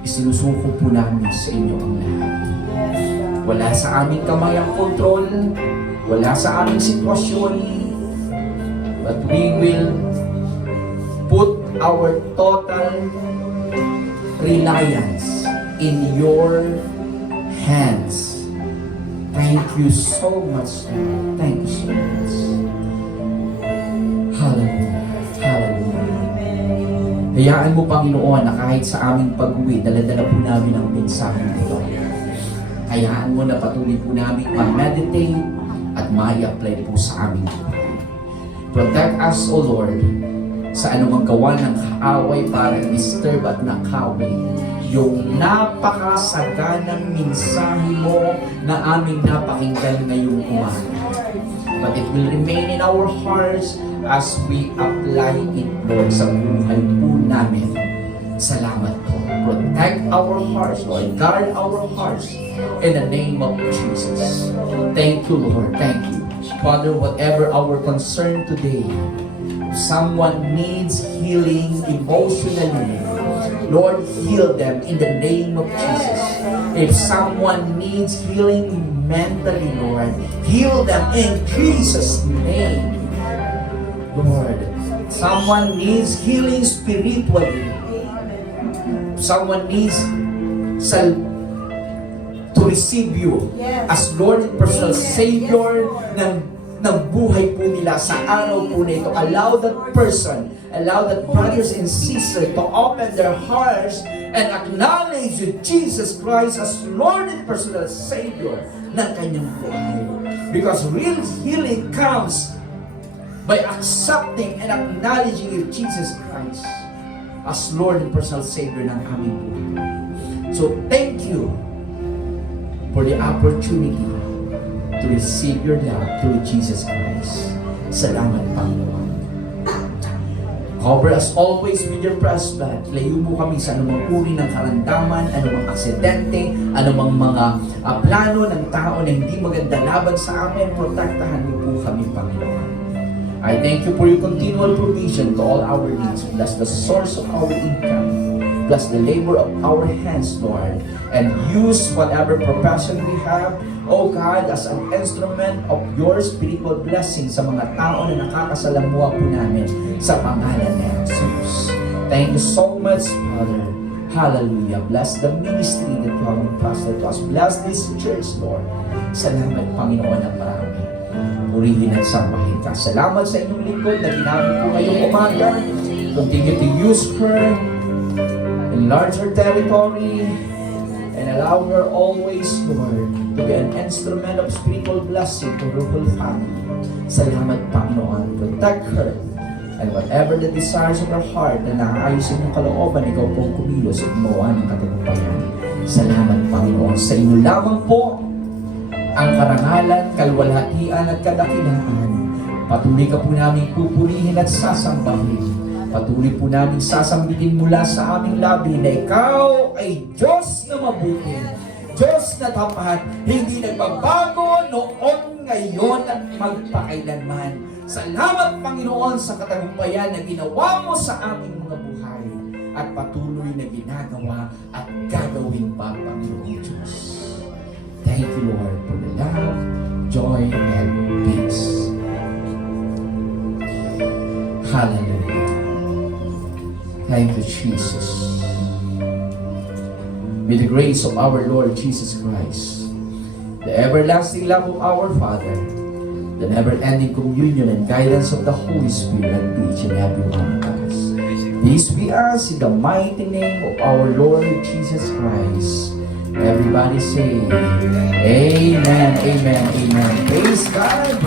isinusuko po namin sa inyo ang lahat. Wala sa aming kamay ang kontrol, wala sa aming sitwasyon, but we will put our total reliance in your hands. Thank you so much, Lord. Thank you so much. Hallelujah. Hallelujah. Hayaan mo, Panginoon, na kahit sa aming pag-uwi, dala-dala po namin ang mensahe nito. Hayaan mo na patuloy po namin mag-meditate at ma-apply po sa aming buhay. Protect us, O Lord, sa anumang gawa ng kaaway para disturb at nakawin yung napakasaganang mensahe mo na aming napakinggan ngayong umaga. But it will remain in our hearts as we apply it, Lord, sa buhay po namin. Salamat po. Protect our hearts, Lord. Guard our hearts in the name of Jesus. Thank you, Lord. Thank you. Father, whatever our concern today, if someone needs healing emotionally, Lord, heal them in the name of Jesus. If someone needs healing mentally, Lord, heal them in Jesus' name. Lord, someone needs healing spiritually. Someone needs to receive you Yes. as Lord and personal Amen. Savior Yes, Lord. ng buhay po nila sa araw po na ito. Allow that person, allow that brothers and sisters to open their hearts and acknowledge Jesus Christ as Lord and personal Savior ng kanyang buhay. Because real healing comes by accepting and acknowledging you, Jesus Christ, as Lord and personal Savior ng aming buhay. So thank you for the opportunity to receive your love through Jesus Christ. Salamat, Panginoon. Cover us always with your precious blood. Layo mo kami sa anumang uri ng karamdaman, anumang aksidente, anumang mga plano ng tao na hindi maganda laban sa amin. Protektahan mo po kami, Panginoon. I thank you for your continual provision to all our needs. Bless the source of our income. Bless the labor of our hands, Lord. And use whatever profession we have, oh God, as an instrument of your spiritual blessing sa mga tao na nakakasalamuha po namin sa pangalan ni Jesus. Thank you so much, Father. Hallelujah. Bless the ministry that you have entrusted to us. Bless this church, Lord. Salamat, Panginoon, na marami. Purihin at sambahin ka. Salamat sa inyong lingkod na ginamit po ngayong umaga. Continue to use her, enlarge her territory, and allow her always, Lord, to be an instrument of spiritual blessing to her whole family. Salamat, Panginoon. Protect her. And whatever the desires of her heart na naayos sa inyong kalooban, ikaw pong kumilos at gumawa ng katagumpayan. Salamat, Panginoon. Sa inyo lamang po ang karangalan, kalwalhatian at kadakilaan. Patuloy ka po namin pupurihin at sasambahin. Patuloy po namin sasambitin mula sa aming labi na ikaw ay Diyos na mabuti, Diyos na tapat, hindi nagbabago noon, ngayon at magpakailanman. Salamat, Panginoon, sa katagumpayan na ginawa mo sa aming mga buhay at patuloy na ginagawa at gagawin pa, Panginoon Diyos. Thank you, Lord, for the love, joy, and peace. Hallelujah. Thank you, Jesus. With the grace of our Lord Jesus Christ, the everlasting love of our Father, the never-ending communion and guidance of the Holy Spirit be each and every one of us. This be us in the mighty name of our Lord Jesus Christ. Everybody say, Amen, Amen, Amen. Praise God.